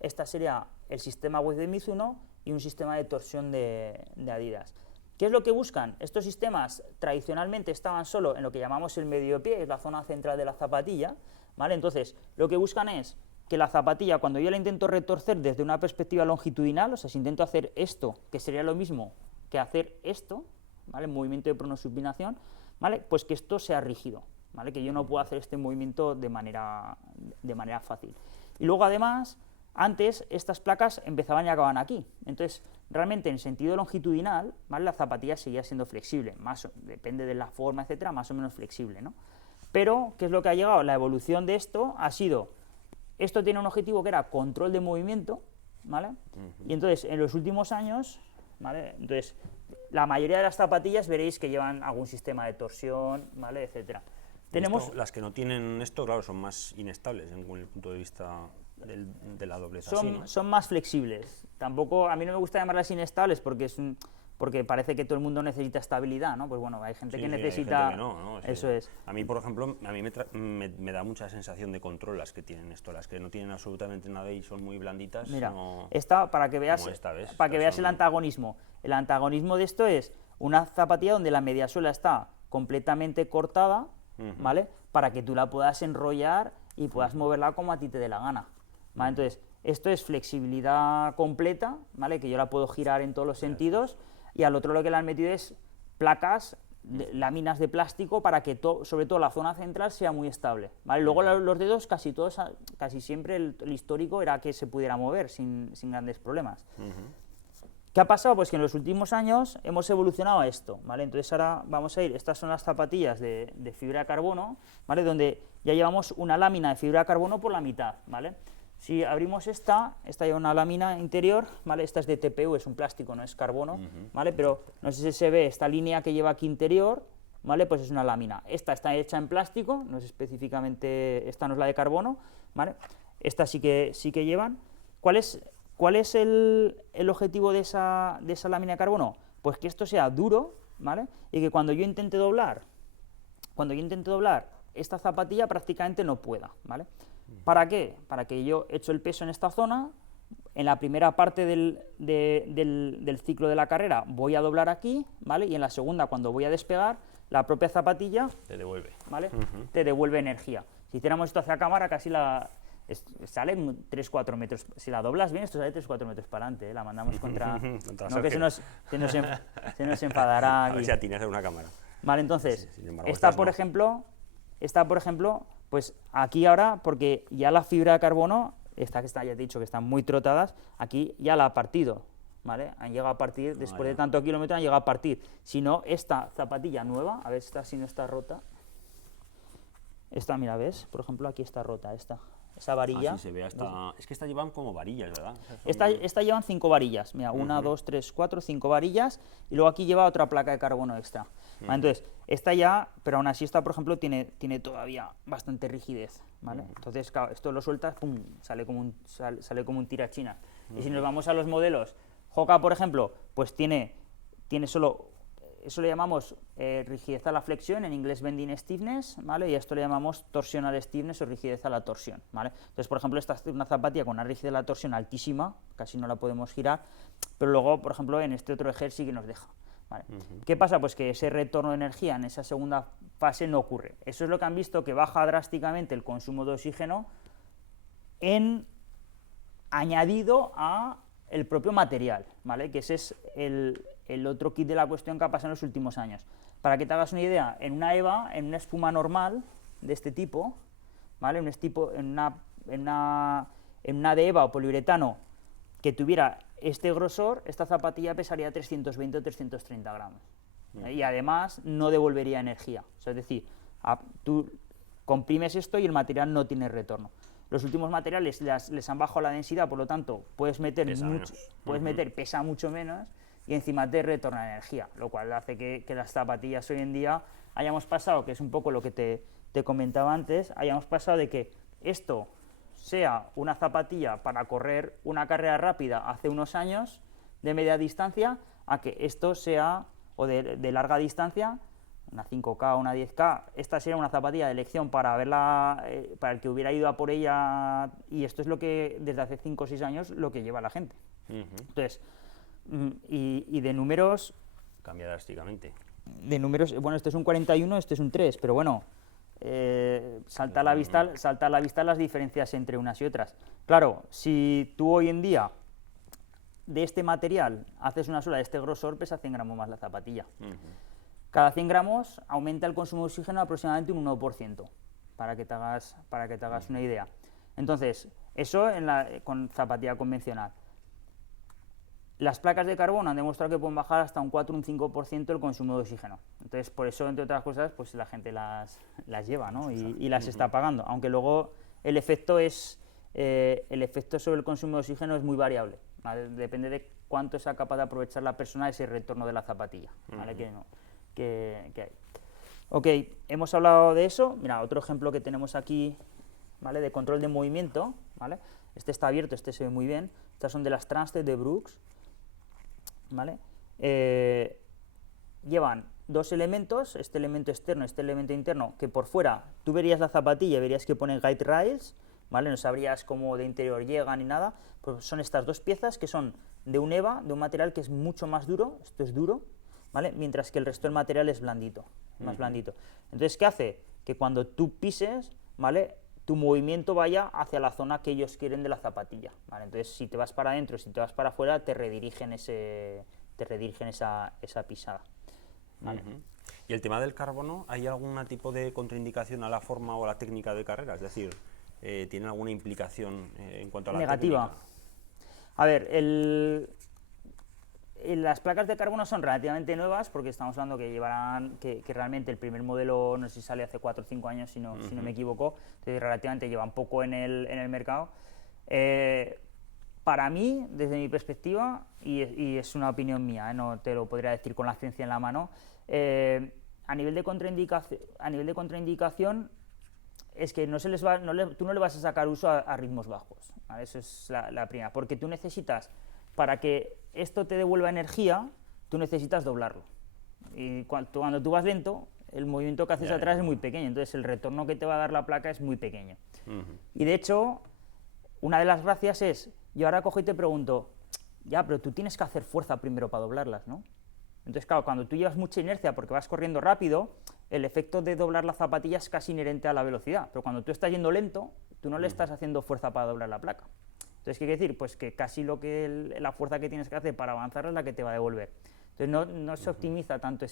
Esta sería el sistema wave de Mizuno y un sistema de torsión de Adidas. ¿Qué es lo que buscan? Estos sistemas tradicionalmente estaban solo en lo que llamamos el medio pie, que es la zona central de la zapatilla, ¿vale? Entonces, lo que buscan es que la zapatilla, cuando yo la intento retorcer desde una perspectiva longitudinal, o sea, si intento hacer esto, que sería lo mismo que hacer esto, ¿vale? Movimiento de pronosupinación, ¿vale? Pues que esto sea rígido, ¿vale? Que yo no pueda hacer este movimiento de manera fácil. Y luego, además, antes estas placas empezaban y acababan aquí. Entonces, realmente en sentido longitudinal, ¿vale? La zapatilla seguía siendo flexible, depende de la forma, etcétera, más o menos flexible, ¿no? Pero, ¿qué es lo que ha llegado? La evolución de esto ha sido, esto tiene un objetivo que era control de movimiento, ¿vale? Y entonces, en los últimos años, ¿vale? Entonces, la mayoría de las zapatillas veréis que llevan algún sistema de torsión, ¿vale? Etcétera. Las que no tienen esto, claro, son más inestables según el punto de vista de la dobleza. Son más flexibles. Tampoco, a mí no me gusta llamarlas inestables porque parece que todo el mundo necesita estabilidad, ¿no? Pues bueno, hay gente que necesita... Hay gente que no, eso es. A mí, por ejemplo, me da mucha sensación de control las que tienen esto, las que no tienen absolutamente nada y son muy blanditas. Mira, esta, para que veas, el antagonismo. El antagonismo de esto es una zapatilla donde la mediasuela está completamente cortada, ¿vale? Para que tú la puedas enrollar y puedas moverla como a ti te dé la gana, ¿vale? Entonces, esto es flexibilidad completa, ¿vale? Que yo la puedo girar en todos los sentidos. y al otro lo que le han metido es placas, láminas de plástico para que sobre todo la zona central sea muy estable, ¿vale? Luego los dedos casi siempre el histórico era que se pudiera mover sin grandes problemas. ¿Qué ha pasado? Pues que en los últimos años hemos evolucionado a esto, ¿vale? Entonces ahora vamos a ir, estas son las zapatillas de fibra de carbono, ¿vale? Donde ya llevamos una lámina de fibra de carbono por la mitad, ¿vale? Si abrimos esta lleva una lámina interior, ¿vale? Esta es de TPU, es un plástico, no es carbono, ¿vale? Pero no sé si se ve esta línea que lleva aquí interior, ¿vale? Pues es una lámina. Esta está hecha en plástico, no es específicamente, esta no es la de carbono, ¿vale? Esta sí que llevan. ¿Cuál es el objetivo de esa lámina de carbono? Pues que esto sea duro, ¿vale? Y que cuando yo intente doblar esta zapatilla prácticamente no pueda, ¿vale? ¿Para qué? Para que yo echo el peso en esta zona, en la primera parte del ciclo de la carrera voy a doblar aquí, ¿vale? Y en la segunda, cuando voy a despegar, la propia zapatilla te devuelve, ¿vale? Te devuelve energía. Si hiciéramos esto hacia cámara, casi sale 3-4 metros, si la doblas bien, esto sale 3-4 metros para adelante, ¿eh? La mandamos contra... no, que se nos enfadará. A ver si atinas en una cámara. Vale, entonces, Sin embargo, esta por ejemplo, pues aquí ahora, porque ya la fibra de carbono, esta que está, ya te he dicho que están muy trotadas, aquí ya la ha partido, ¿vale? Han llegado a partir, después de tanto kilómetro, han llegado a partir. Si no, esta zapatilla nueva, a ver si no está rota, esta, mira, ¿ves? Por ejemplo, aquí está rota esa varilla. Sí, se ve hasta... Es que estas llevan como varillas, ¿verdad? Esta llevan 5 varillas, mira, 1, 2, 3, 4, 5 varillas, y luego aquí lleva otra placa de carbono extra. ¿Vale? Entonces, esta ya, pero aún así esta, por ejemplo, tiene todavía bastante rigidez, ¿vale? Entonces, claro, esto lo sueltas, pum, sale como un tirachinas. Y si nos vamos a los modelos, Hoka, por ejemplo, pues tiene solo... Eso le llamamos rigidez a la flexión, en inglés bending stiffness, ¿vale? Y a esto le llamamos torsional stiffness o rigidez a la torsión, ¿vale? Entonces, por ejemplo, esta es una zapatilla con una rigidez a la torsión altísima, casi no la podemos girar, pero luego, por ejemplo, en este otro ejer sí que nos deja, ¿vale? ¿Qué pasa? Pues que ese retorno de energía en esa segunda fase no ocurre. Eso es lo que han visto, que baja drásticamente el consumo de oxígeno añadido a el propio material, ¿vale? Que ese es el otro kit de la cuestión que ha pasado en los últimos años. Para que te hagas una idea, en una EVA, en una espuma normal de este tipo, ¿vale? En una de EVA o poliuretano que tuviera este grosor, esta zapatilla pesaría 320 o 330 gramos. Y además no devolvería energía. O sea, es decir, tú comprimes esto y el material no tiene retorno. Los últimos materiales les han bajado la densidad, por lo tanto, pesa mucho menos y encima te retorna energía, lo cual hace que las zapatillas hoy en día hayamos pasado, que es un poco lo que te comentaba antes, hayamos pasado de que esto sea una zapatilla para correr una carrera rápida hace unos años de media distancia, a que esto sea, o de larga distancia, una 5K o una 10K, esta sería una zapatilla de elección para verla, para el que hubiera ido a por ella, y esto es lo que desde hace 5 o 6 años lo que lleva la gente. Entonces, y de números... Cambia drásticamente. De números, bueno, este es un 41, este es un 3, pero bueno, salta a la vista las diferencias entre unas y otras. Claro, si tú hoy en día de este material haces una suela de este grosor, pesa 100 gramos más la zapatilla. Cada 100 gramos aumenta el consumo de oxígeno aproximadamente un 1%, para que te hagas una idea. Entonces, eso con zapatilla convencional. Las placas de carbono han demostrado que pueden bajar hasta un 4 o un 5% el consumo de oxígeno. Entonces, por eso, entre otras cosas, pues la gente las lleva, ¿no? y las está pagando. Aunque luego el efecto sobre el consumo de oxígeno es muy variable, ¿vale? Depende de cuánto sea capaz de aprovechar la persona ese retorno de la zapatilla, ¿vale? Que hay. Ok, hemos hablado de eso. Mira, otro ejemplo que tenemos aquí, ¿vale? De control de movimiento, ¿vale? Este está abierto, este se ve muy bien. Estas son de las Transted de Brooks, ¿vale? Llevan dos elementos, este elemento externo, este elemento interno, que por fuera tú verías la zapatilla y verías que ponen guide rails, ¿vale? No sabrías cómo de interior llegan ni nada. Pues son estas dos piezas que son de un EVA, de un material que es mucho más duro, esto es duro, ¿vale? Mientras que el resto del material es blandito, más blandito. Entonces, ¿qué hace? Que cuando tú pises, ¿vale? Tu movimiento vaya hacia la zona que ellos quieren de la zapatilla, ¿vale? Entonces, si te vas para adentro, si te vas para afuera, te redirigen te redirigen esa pisada. ¿Vale? ¿Y el tema del carbono, hay algún tipo de contraindicación a la forma o a la técnica de carrera? Es decir, ¿tiene alguna implicación en cuanto a la Negativa. técnica? A ver, las placas de carbono son relativamente nuevas porque estamos hablando que llevarán, que realmente el primer modelo, no sé si sale hace 4 o 5 años, si no me equivoco, entonces relativamente llevan poco en el mercado. Para mí, desde mi perspectiva, y es una opinión mía, no te lo podría decir con la ciencia en la mano, a nivel de contraindicación es que tú no le vas a sacar uso a ritmos bajos, ¿vale? Eso es la primera, porque tú necesitas, para que esto te devuelva energía, tú necesitas doblarlo. Y cuando tú vas lento, el movimiento que haces atrás es muy pequeño, entonces el retorno que te va a dar la placa es muy pequeño. Y de hecho, una de las gracias es, yo ahora cojo y te pregunto, ya, pero tú tienes que hacer fuerza primero para doblarlas, ¿no? Entonces, claro, cuando tú llevas mucha inercia porque vas corriendo rápido, el efecto de doblar la zapatilla es casi inherente a la velocidad, pero cuando tú estás yendo lento, tú no le estás haciendo fuerza para doblar la placa. Entonces, ¿qué quiere decir? Pues que casi la fuerza que tienes que hacer para avanzar es la que te va a devolver. Entonces, no se optimiza tanto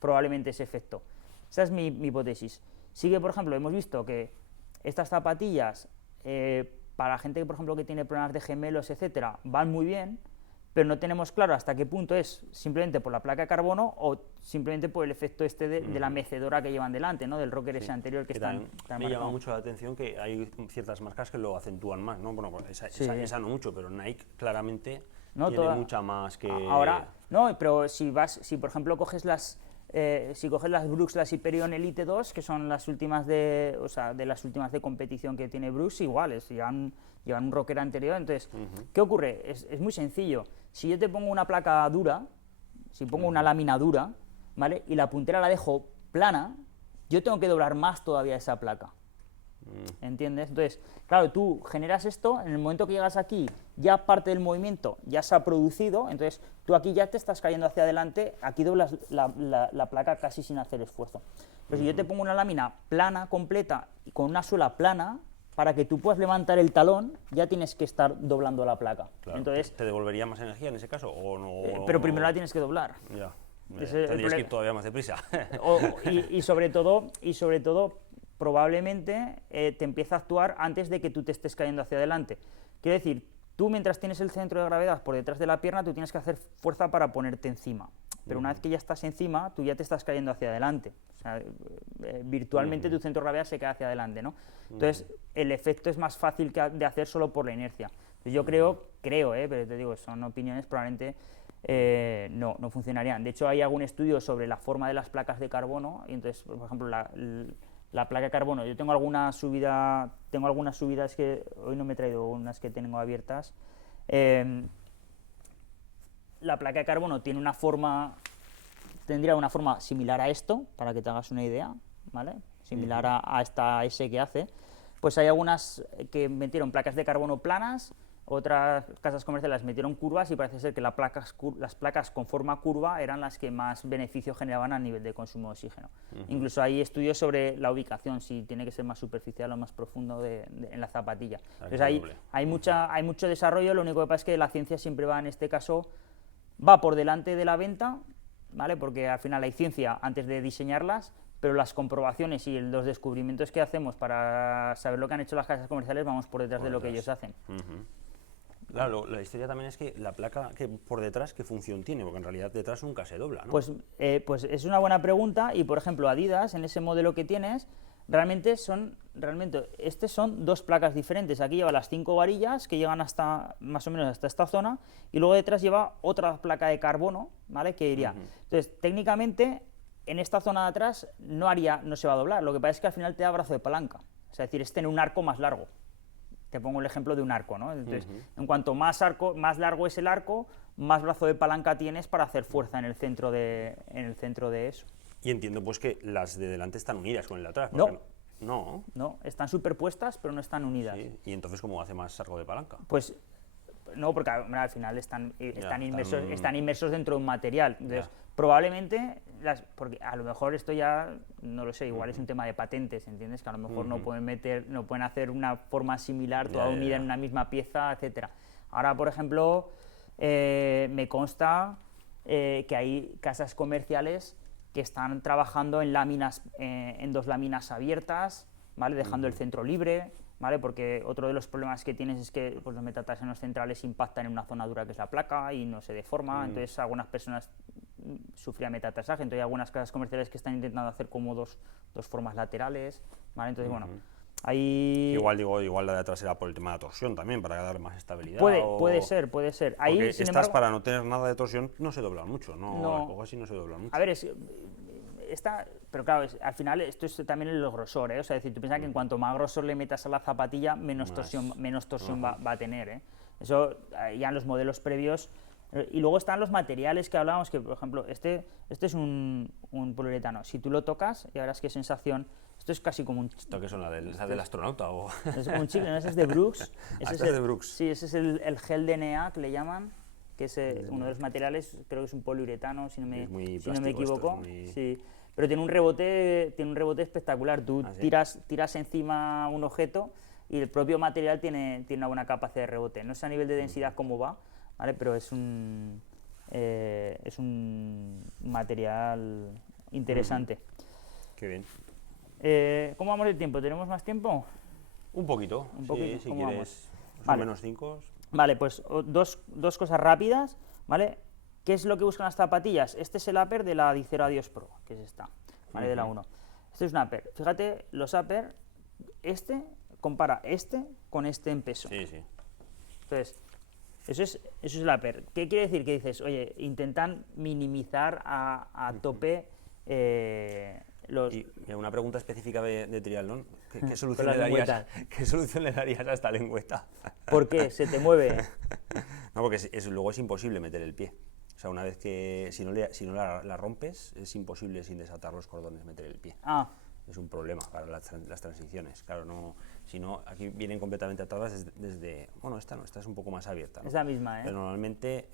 probablemente ese efecto. Esa es mi hipótesis. Sí que, por ejemplo, hemos visto que estas zapatillas, para gente que, por ejemplo, que tiene problemas de gemelos, etcétera, van muy bien, pero no tenemos claro hasta qué punto es simplemente por la placa de carbono o simplemente por el efecto de la mecedora que llevan delante, ¿no? Del rocker ese anterior que están me llama mucho la atención que hay ciertas marcas que lo acentúan más, ¿no? Bueno, esa no mucho, pero Nike claramente tiene mucha más que... Ahora, no, pero si por ejemplo coges las Brooks, las Hyperion Elite 2, que son las últimas de las últimas de competición que tiene Brooks, iguales, llevan un rocker anterior. Entonces, ¿qué ocurre? Es muy sencillo. Si yo te pongo una placa dura, si pongo una lámina dura, ¿vale? Y la puntera la dejo plana, yo tengo que doblar más todavía esa placa. ¿Entiendes? Entonces, claro, tú generas esto, en el momento que llegas aquí, ya parte del movimiento ya se ha producido, entonces tú aquí ya te estás cayendo hacia adelante, aquí doblas la placa casi sin hacer esfuerzo. Pero si yo te pongo una lámina plana, completa, y con una suela plana, para que tú puedas levantar el talón, ya tienes que estar doblando la placa. Claro, entonces, ¿te devolvería más energía en ese caso? ¿O no, pero primero la tienes que doblar. Ya. Tendrías que ir todavía más deprisa. Y sobre todo, probablemente te empieza a actuar antes de que tú te estés cayendo hacia adelante. Quiero decir, tú mientras tienes el centro de gravedad por detrás de la pierna, tú tienes que hacer fuerza para ponerte encima. Pero una vez que ya estás encima, tú ya te estás cayendo hacia adelante. O sea, virtualmente tu centro de gravedad se cae hacia adelante, ¿no? Entonces, el efecto es más fácil de hacer solo por la inercia. Entonces, yo creo, pero te digo, son opiniones, probablemente no funcionarían. De hecho, hay algún estudio sobre la forma de las placas de carbono, y entonces, por ejemplo, la placa de carbono, yo tengo algunas subidas que hoy no me he traído, unas que tengo abiertas. La placa de carbono tendría una forma similar a esto, para que te hagas una idea, ¿vale? Similar a esta S que hace. Pues hay algunas que metieron placas de carbono planas, otras casas comerciales metieron curvas y parece ser que las placas con forma curva eran las que más beneficio generaban a nivel de consumo de oxígeno. Incluso hay estudios sobre la ubicación, si tiene que ser más superficial o más profundo en la zapatilla. Entonces hay mucho desarrollo, lo único que pasa es que la ciencia siempre va, en este caso, va por delante de la venta, ¿vale? Porque al final hay ciencia antes de diseñarlas, pero las comprobaciones y los descubrimientos que hacemos para saber lo que han hecho las casas comerciales vamos por detrás de lo que ellos hacen. Claro, la historia también es que la placa que por detrás, ¿qué función tiene? Porque en realidad detrás nunca se dobla, ¿no? Pues es una buena pregunta y, por ejemplo, Adidas, en ese modelo que tienes, realmente son 2 placas diferentes. Aquí lleva las 5 varillas que llegan hasta más o menos hasta esta zona y luego detrás lleva otra placa de carbono, ¿vale? Que iría. Entonces, técnicamente, en esta zona de atrás no se va a doblar. Lo que pasa es que al final te da brazo de palanca. Es decir, es tener un arco más largo. Te pongo el ejemplo de un arco, ¿no? Entonces, en cuanto más largo es el arco, más brazo de palanca tienes para hacer fuerza en el centro de eso. Y entiendo pues que las de delante están unidas con el de atrás. No, están superpuestas, pero no están unidas. Sí. ¿Y entonces cómo hace más arco de palanca? Pues no, porque al final están inmersos dentro de un material. Entonces, probablemente, porque a lo mejor esto ya, no lo sé, igual es un tema de patentes, ¿entiendes? Que a lo mejor no pueden hacer una forma similar, toda unida en una misma pieza, etcétera. Ahora, por ejemplo, me consta que hay casas comerciales que están trabajando en láminas, en dos láminas abiertas, ¿vale? Dejando el centro libre, ¿vale? Porque otro de los problemas que tienes es que pues, los metatarsanos centrales impactan en una zona dura que es la placa y no se deforma, entonces algunas personas sufrían metatarsaje, entonces hay algunas casas comerciales que están intentando hacer como dos formas laterales, ¿vale? Entonces, bueno, ahí... Igual la de atrás era por el tema de la torsión también, para darle más estabilidad. Puede ser. Ahí, porque sin estas, embargo, para no tener nada de torsión, no se doblan mucho, ¿no? No. Las cojas sí no se doblan mucho. A ver, pero claro, al final esto es también el grosor, ¿eh? O sea, es decir, tú piensas que en cuanto más grosor le metas a la zapatilla, menos torsión va a tener, ¿eh? Eso ya en los modelos previos. Y luego están los materiales que hablábamos, que por ejemplo, este es un poliuretano. Si tú lo tocas, y verás qué sensación. Esto es casi como un... ¿Esto qué son? ¿La del astronauta? O... Es como un chicle, ¿no? Ese es de Brooks. Ese es de Brooks. Sí, ese es el gel DNA que le llaman, que es uno de los materiales, creo que es un poliuretano, si no me equivoco. Sí. Pero tiene un rebote espectacular. Tú tiras encima un objeto y el propio material tiene una buena capacidad de rebote. No sé a nivel de densidad cómo va, ¿vale? Pero es un material interesante. Qué bien. ¿Cómo vamos de tiempo? ¿Tenemos más tiempo? Un poquito, sí, si quieres, más o menos 5. Vale, pues dos cosas rápidas, ¿vale? ¿Qué es lo que buscan las zapatillas? Este es el upper de la Dicero Adios Pro, que es esta, ¿vale? De la 1. Este es un upper. Fíjate, los upper, compara este con este en peso. Sí, sí. Entonces, eso es el upper. ¿Qué quiere decir? Que dices, oye, intentan minimizar a tope Y una pregunta específica de triatlón. ¿Qué solución le darías a esta lengüeta? ¿Por qué? ¿Se te mueve? No, porque luego es imposible meter el pie. O sea, una vez que, si no la rompes, es imposible sin desatar los cordones meter el pie. Es un problema para las transiciones. Claro, si no, aquí vienen completamente atadas desde... Bueno, esta no, esta es un poco más abierta, ¿no? Es la misma, ¿eh? Pero normalmente,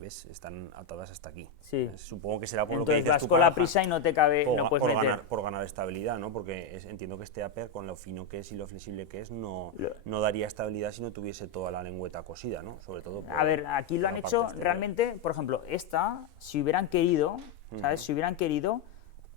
¿ves? Están atadas hasta aquí. Sí. Supongo que será por entonces lo que dices vas tú, con la prisa y no te cabe, no puedes meter. Por ganar estabilidad, ¿no? Porque entiendo que este upper, con lo fino que es y lo flexible que es, no daría estabilidad si no tuviese toda la lengüeta cosida, ¿no? Sobre todo A ver, aquí lo han hecho realmente, por ejemplo, si hubieran querido, ¿sabes? Si hubieran querido,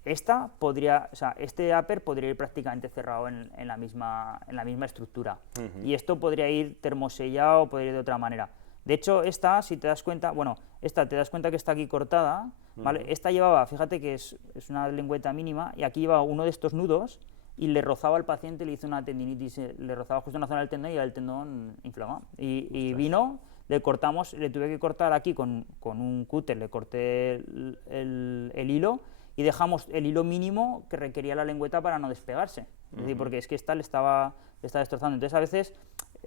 este upper podría ir prácticamente cerrado en la misma estructura. Y esto podría ir termosellado, podría ir de otra manera. De hecho, si te das cuenta, te das cuenta que está aquí cortada, ¿vale? Esta llevaba, fíjate que es una lengüeta mínima, y aquí llevaba uno de estos nudos y le rozaba al paciente, le hizo una tendinitis, le rozaba justo en la zona del tendón y el tendón inflamado. Y vino, le tuve que cortar aquí con un cúter, le corté el hilo y dejamos el hilo mínimo que requería la lengüeta para no despegarse. Es decir, porque es que esta le estaba destrozando. Entonces, a veces,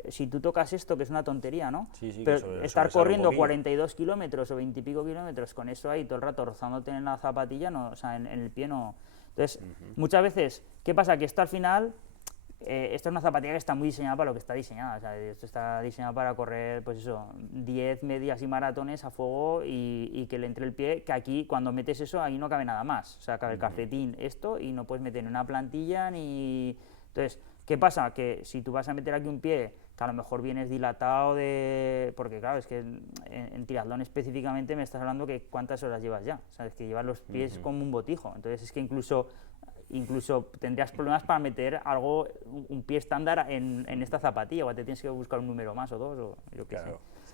si tú tocas esto, que es una tontería, ¿no? Sí, pero estar corriendo 42 kilómetros o 20 y pico kilómetros con eso ahí todo el rato rozándote en la zapatilla, en el pie no... Entonces, muchas veces, ¿qué pasa? Que esto al final... esta es una zapatilla que está muy diseñada para lo que está diseñada. O sea, esto está diseñado para correr, pues eso, 10 medias y maratones a fuego y que le entre el pie, que aquí, cuando metes eso, ahí no cabe nada más. O sea, cabe el calcetín, esto, y no puedes meter ni una plantilla ni... Entonces, ¿qué pasa? Que si tú vas a meter aquí un pie, que a lo mejor vienes dilatado porque claro, es que en triatlón específicamente me estás hablando que cuántas horas llevas ya. O sea, es que llevas los pies como un botijo. Entonces, es que incluso tendrías problemas para meter un pie estándar en esta zapatilla, o te tienes que buscar un número más o dos, o yo qué sé.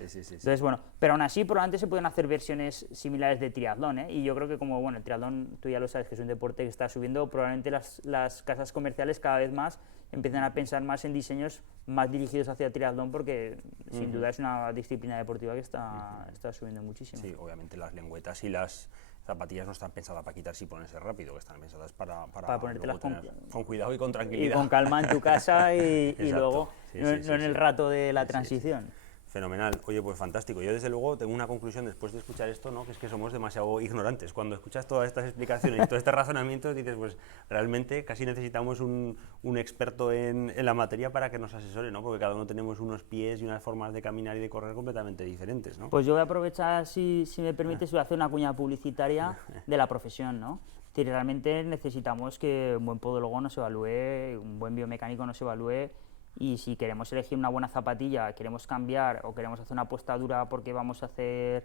Sí. Entonces, pero aún así, probablemente se pueden hacer versiones similares de triatlón, ¿eh? Y yo creo que el triatlón, tú ya lo sabes, que es un deporte que está subiendo, probablemente las casas comerciales cada vez más empiezan a pensar más en diseños más dirigidos hacia el triatlón, porque sin duda es una disciplina deportiva que está subiendo muchísimo. Sí, obviamente las lengüetas y las zapatillas no están pensadas para quitarse y ponerse rápido, que están pensadas para ponértelas con cuidado y con tranquilidad. Y con calma en tu casa y luego, no en el rato de la Sí. transición. Fenomenal. Oye, pues fantástico. Yo desde luego tengo una conclusión después de escuchar esto, ¿no? Que es que somos demasiado ignorantes. Cuando escuchas todas estas explicaciones y todo este razonamiento, dices, pues realmente casi necesitamos un experto en la materia para que nos asesore, ¿no? Porque cada uno tenemos unos pies y unas formas de caminar y de correr completamente diferentes, ¿no? Pues yo voy a aprovechar, si me permites, voy a hacer una cuña publicitaria de la profesión, ¿no? Es decir, realmente necesitamos que un buen podólogo nos evalúe, un buen biomecánico nos evalúe. Y si queremos elegir una buena zapatilla, queremos cambiar o queremos hacer una apuesta dura porque vamos a hacer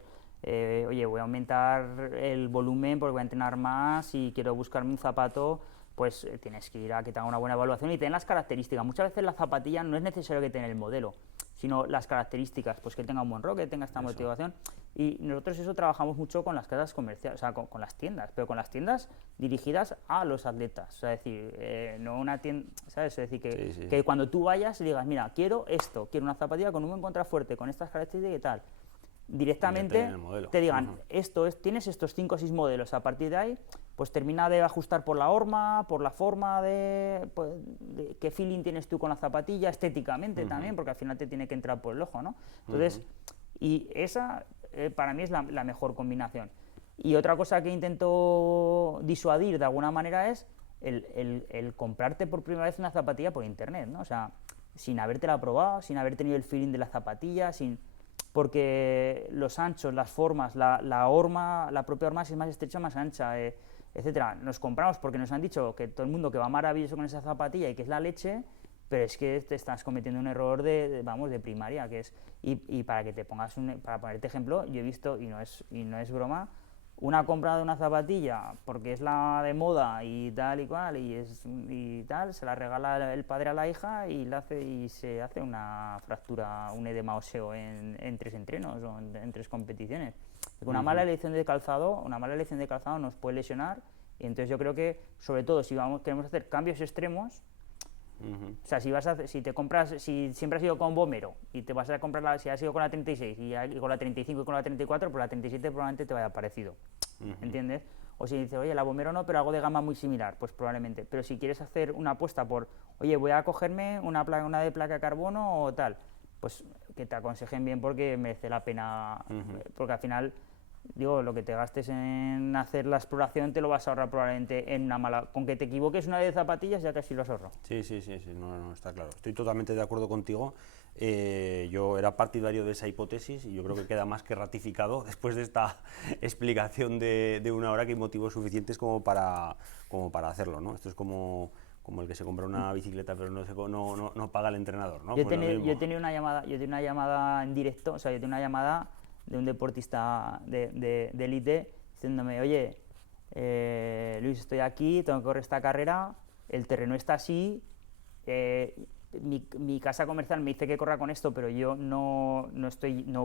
oye, voy a aumentar el volumen porque voy a entrenar más y quiero buscarme un zapato, pues tienes que ir a que tenga una buena evaluación y tener las características. Muchas veces la zapatilla no es necesario que tenga el modelo, sino las características, pues que tenga un buen rock, que tenga esta motivación. Y nosotros eso trabajamos mucho con las casas comerciales, o sea, con las tiendas, pero con las tiendas dirigidas a los atletas. O sea, es decir, no una tienda, ¿sabes? Es decir, que cuando tú vayas y digas, mira, quiero esto, quiero una zapatilla con un buen contrafuerte, con estas características y tal, directamente te digan, tienes estos 5 o 6 modelos, a partir de ahí, pues termina de ajustar por la horma, por la forma de qué feeling tienes tú con la zapatilla, estéticamente también, porque al final te tiene que entrar por el ojo, ¿no? Entonces, y esa para mí es la mejor combinación. Y otra cosa que intento disuadir de alguna manera es el comprarte por primera vez una zapatilla por internet, ¿no? O sea, sin habértela probado, sin haber tenido el feeling de la zapatilla, porque los anchos, las formas, la horma, la propia horma es más estrecha, más ancha, etcétera. Nos compramos porque nos han dicho que todo el mundo que va maravilloso con esa zapatilla y que es la leche, pero es que te estás cometiendo un error de primaria, que es, y para que te pongas para ponerte ejemplo, yo he visto, y no es broma, una compra de una zapatilla porque es la de moda y tal y cual, y tal, se la regala el padre a la hija y se hace una fractura, un edema óseo en 3 entrenos o en 3 competiciones. Porque una mala elección de calzado nos puede lesionar, y entonces yo creo que, sobre todo, si queremos hacer cambios extremos, o sea, si siempre has ido con Vomero y te vas a comprar, si has ido con la 36 y con la 35 y con la 34, pues la 37 probablemente te vaya parecido, ¿entiendes? O si dices, oye, la Vomero no, pero algo de gama muy similar, pues probablemente. Pero si quieres hacer una apuesta por, oye, voy a cogerme una de placa de carbono o tal, pues que te aconsejen bien porque merece la pena, porque al final, digo, lo que te gastes en hacer la exploración te lo vas a ahorrar probablemente en una mala. Con que te equivoques una de zapatillas ya casi lo has ahorrado. Sí, no, está claro. Estoy totalmente de acuerdo contigo. Yo era partidario de esa hipótesis y yo creo que queda más que ratificado después de esta explicación de 1 hora, que hay motivos suficientes como para hacerlo, ¿no? Esto es como el que se compra una bicicleta pero no paga el entrenador, ¿no? Yo he tenido una llamada en directo, o sea, yo tenía una llamada de un deportista de élite diciéndome, oye, Luis, estoy aquí, tengo que correr esta carrera, el terreno está así, mi casa comercial me dice que corra con esto, pero yo no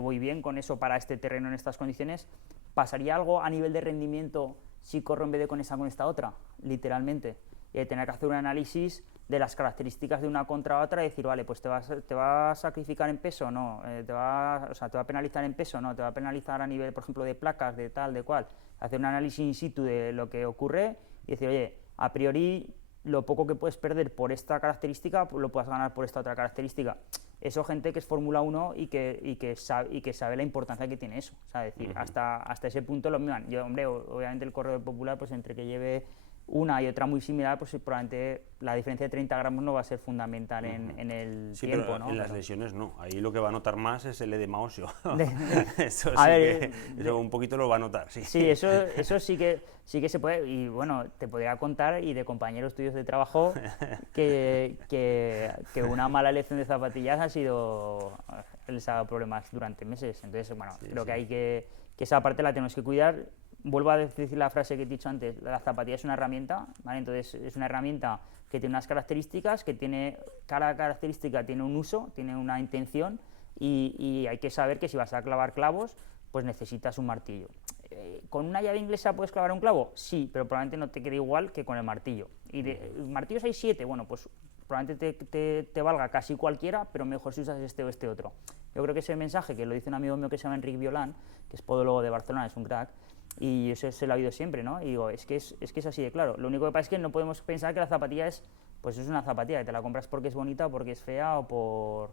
voy bien con eso para este terreno en estas condiciones. ¿Pasaría algo a nivel de rendimiento si corro en vez de con esta otra? Literalmente. Y tener que hacer un análisis de las características de una contra otra y decir, vale, pues te va a sacrificar en peso, no, te va a penalizar en peso, no, te va a penalizar a nivel, por ejemplo, de placas, de tal, de cual. Hacer un análisis in situ de lo que ocurre y decir, oye, a priori lo poco que puedes perder por esta característica lo puedes ganar por esta otra característica. Eso, gente que es Fórmula 1 y que sabe la importancia que tiene eso. O sea, decir, hasta ese punto lo miran. Yo, hombre, obviamente el corredor popular, pues entre que lleve una y otra muy similar, pues probablemente la diferencia de 30 gramos no va a ser fundamental en el tiempo, pero ¿no? en las lesiones no, ahí lo que va a notar más es el edema óseo. Eso un poquito lo va a notar, sí. Sí, eso sí que se puede, y bueno, te podría contar, y de compañeros tuyos de trabajo, que una mala elección de zapatillas les ha dado problemas durante meses. Entonces, bueno, creo que hay que esa parte la tenemos que cuidar. Vuelvo a decir la frase que he dicho antes, la zapatilla es una herramienta, ¿vale? Entonces es una herramienta que tiene unas características, cada característica tiene un uso, tiene una intención, y hay que saber que si vas a clavar clavos, pues necesitas un martillo. ¿Con una llave inglesa puedes clavar un clavo? Sí, pero probablemente no te quede igual que con el martillo. Y martillos hay 7, bueno, pues probablemente te valga casi cualquiera, pero mejor si usas este o este otro. Yo creo que ese mensaje, que lo dice un amigo mío que se llama Enric Violán, que es podólogo de Barcelona, es un crack, y eso se lo ha oído siempre, ¿no? Y digo, es que es así de claro. Lo único que pasa es que no podemos pensar que la zapatilla es una zapatilla, que te la compras porque es bonita o porque es fea o por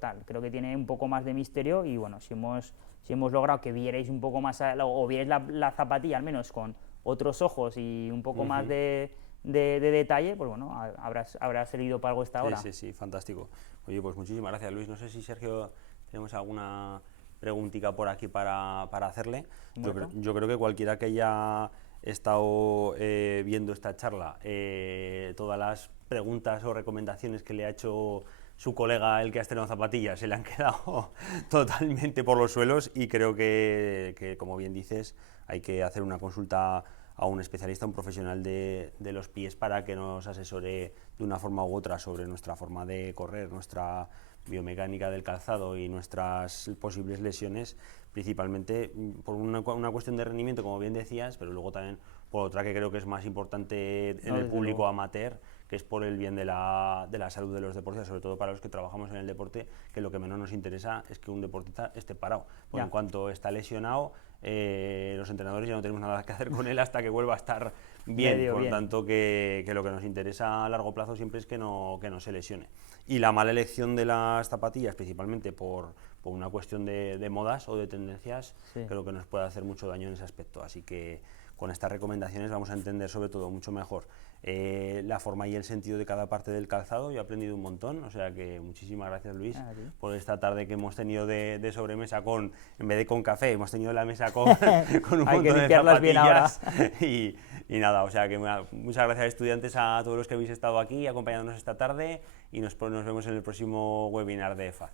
tal. Creo que tiene un poco más de misterio, y bueno, si hemos logrado que vierais un poco más, o vierais la zapatilla al menos con otros ojos y un poco más de detalle, pues bueno, habrá servido para algo esta hora. Sí, fantástico. Oye, pues muchísimas gracias, Luis. No sé si, Sergio, tenemos alguna preguntita por aquí para hacerle. Yo creo que cualquiera que haya estado viendo esta charla, todas las preguntas o recomendaciones que le ha hecho su colega, el que ha estrenado zapatillas, se le han quedado totalmente por los suelos, y creo que, como bien dices, hay que hacer una consulta a un especialista, un profesional de los pies, para que nos asesore de una forma u otra sobre nuestra forma de correr, nuestra biomecánica del calzado y nuestras posibles lesiones, principalmente por una cuestión de rendimiento, como bien decías, pero luego también por otra que creo que es más importante en el público amateur, que es por el bien de la salud de los deportistas, sobre todo para los que trabajamos en el deporte, que lo que menos nos interesa es que un deportista esté parado, porque en cuanto está lesionado, los entrenadores ya no tenemos nada que hacer con él hasta que vuelva a estar bien, por lo tanto que lo que nos interesa a largo plazo siempre es que no se lesione. Y la mala elección de las zapatillas, principalmente por una cuestión de modas o de tendencias, creo que nos puede hacer mucho daño en ese aspecto, así que con estas recomendaciones vamos a entender sobre todo mucho mejor la forma y el sentido de cada parte del calzado. Yo he aprendido un montón, o sea que muchísimas gracias, Luis, por esta tarde que hemos tenido de sobremesa en vez de con café, hemos tenido la mesa con un montón de zapatillas y nada, o sea que muchas gracias, estudiantes, a todos los que habéis estado aquí acompañándonos esta tarde, y nos vemos en el próximo webinar de EFA.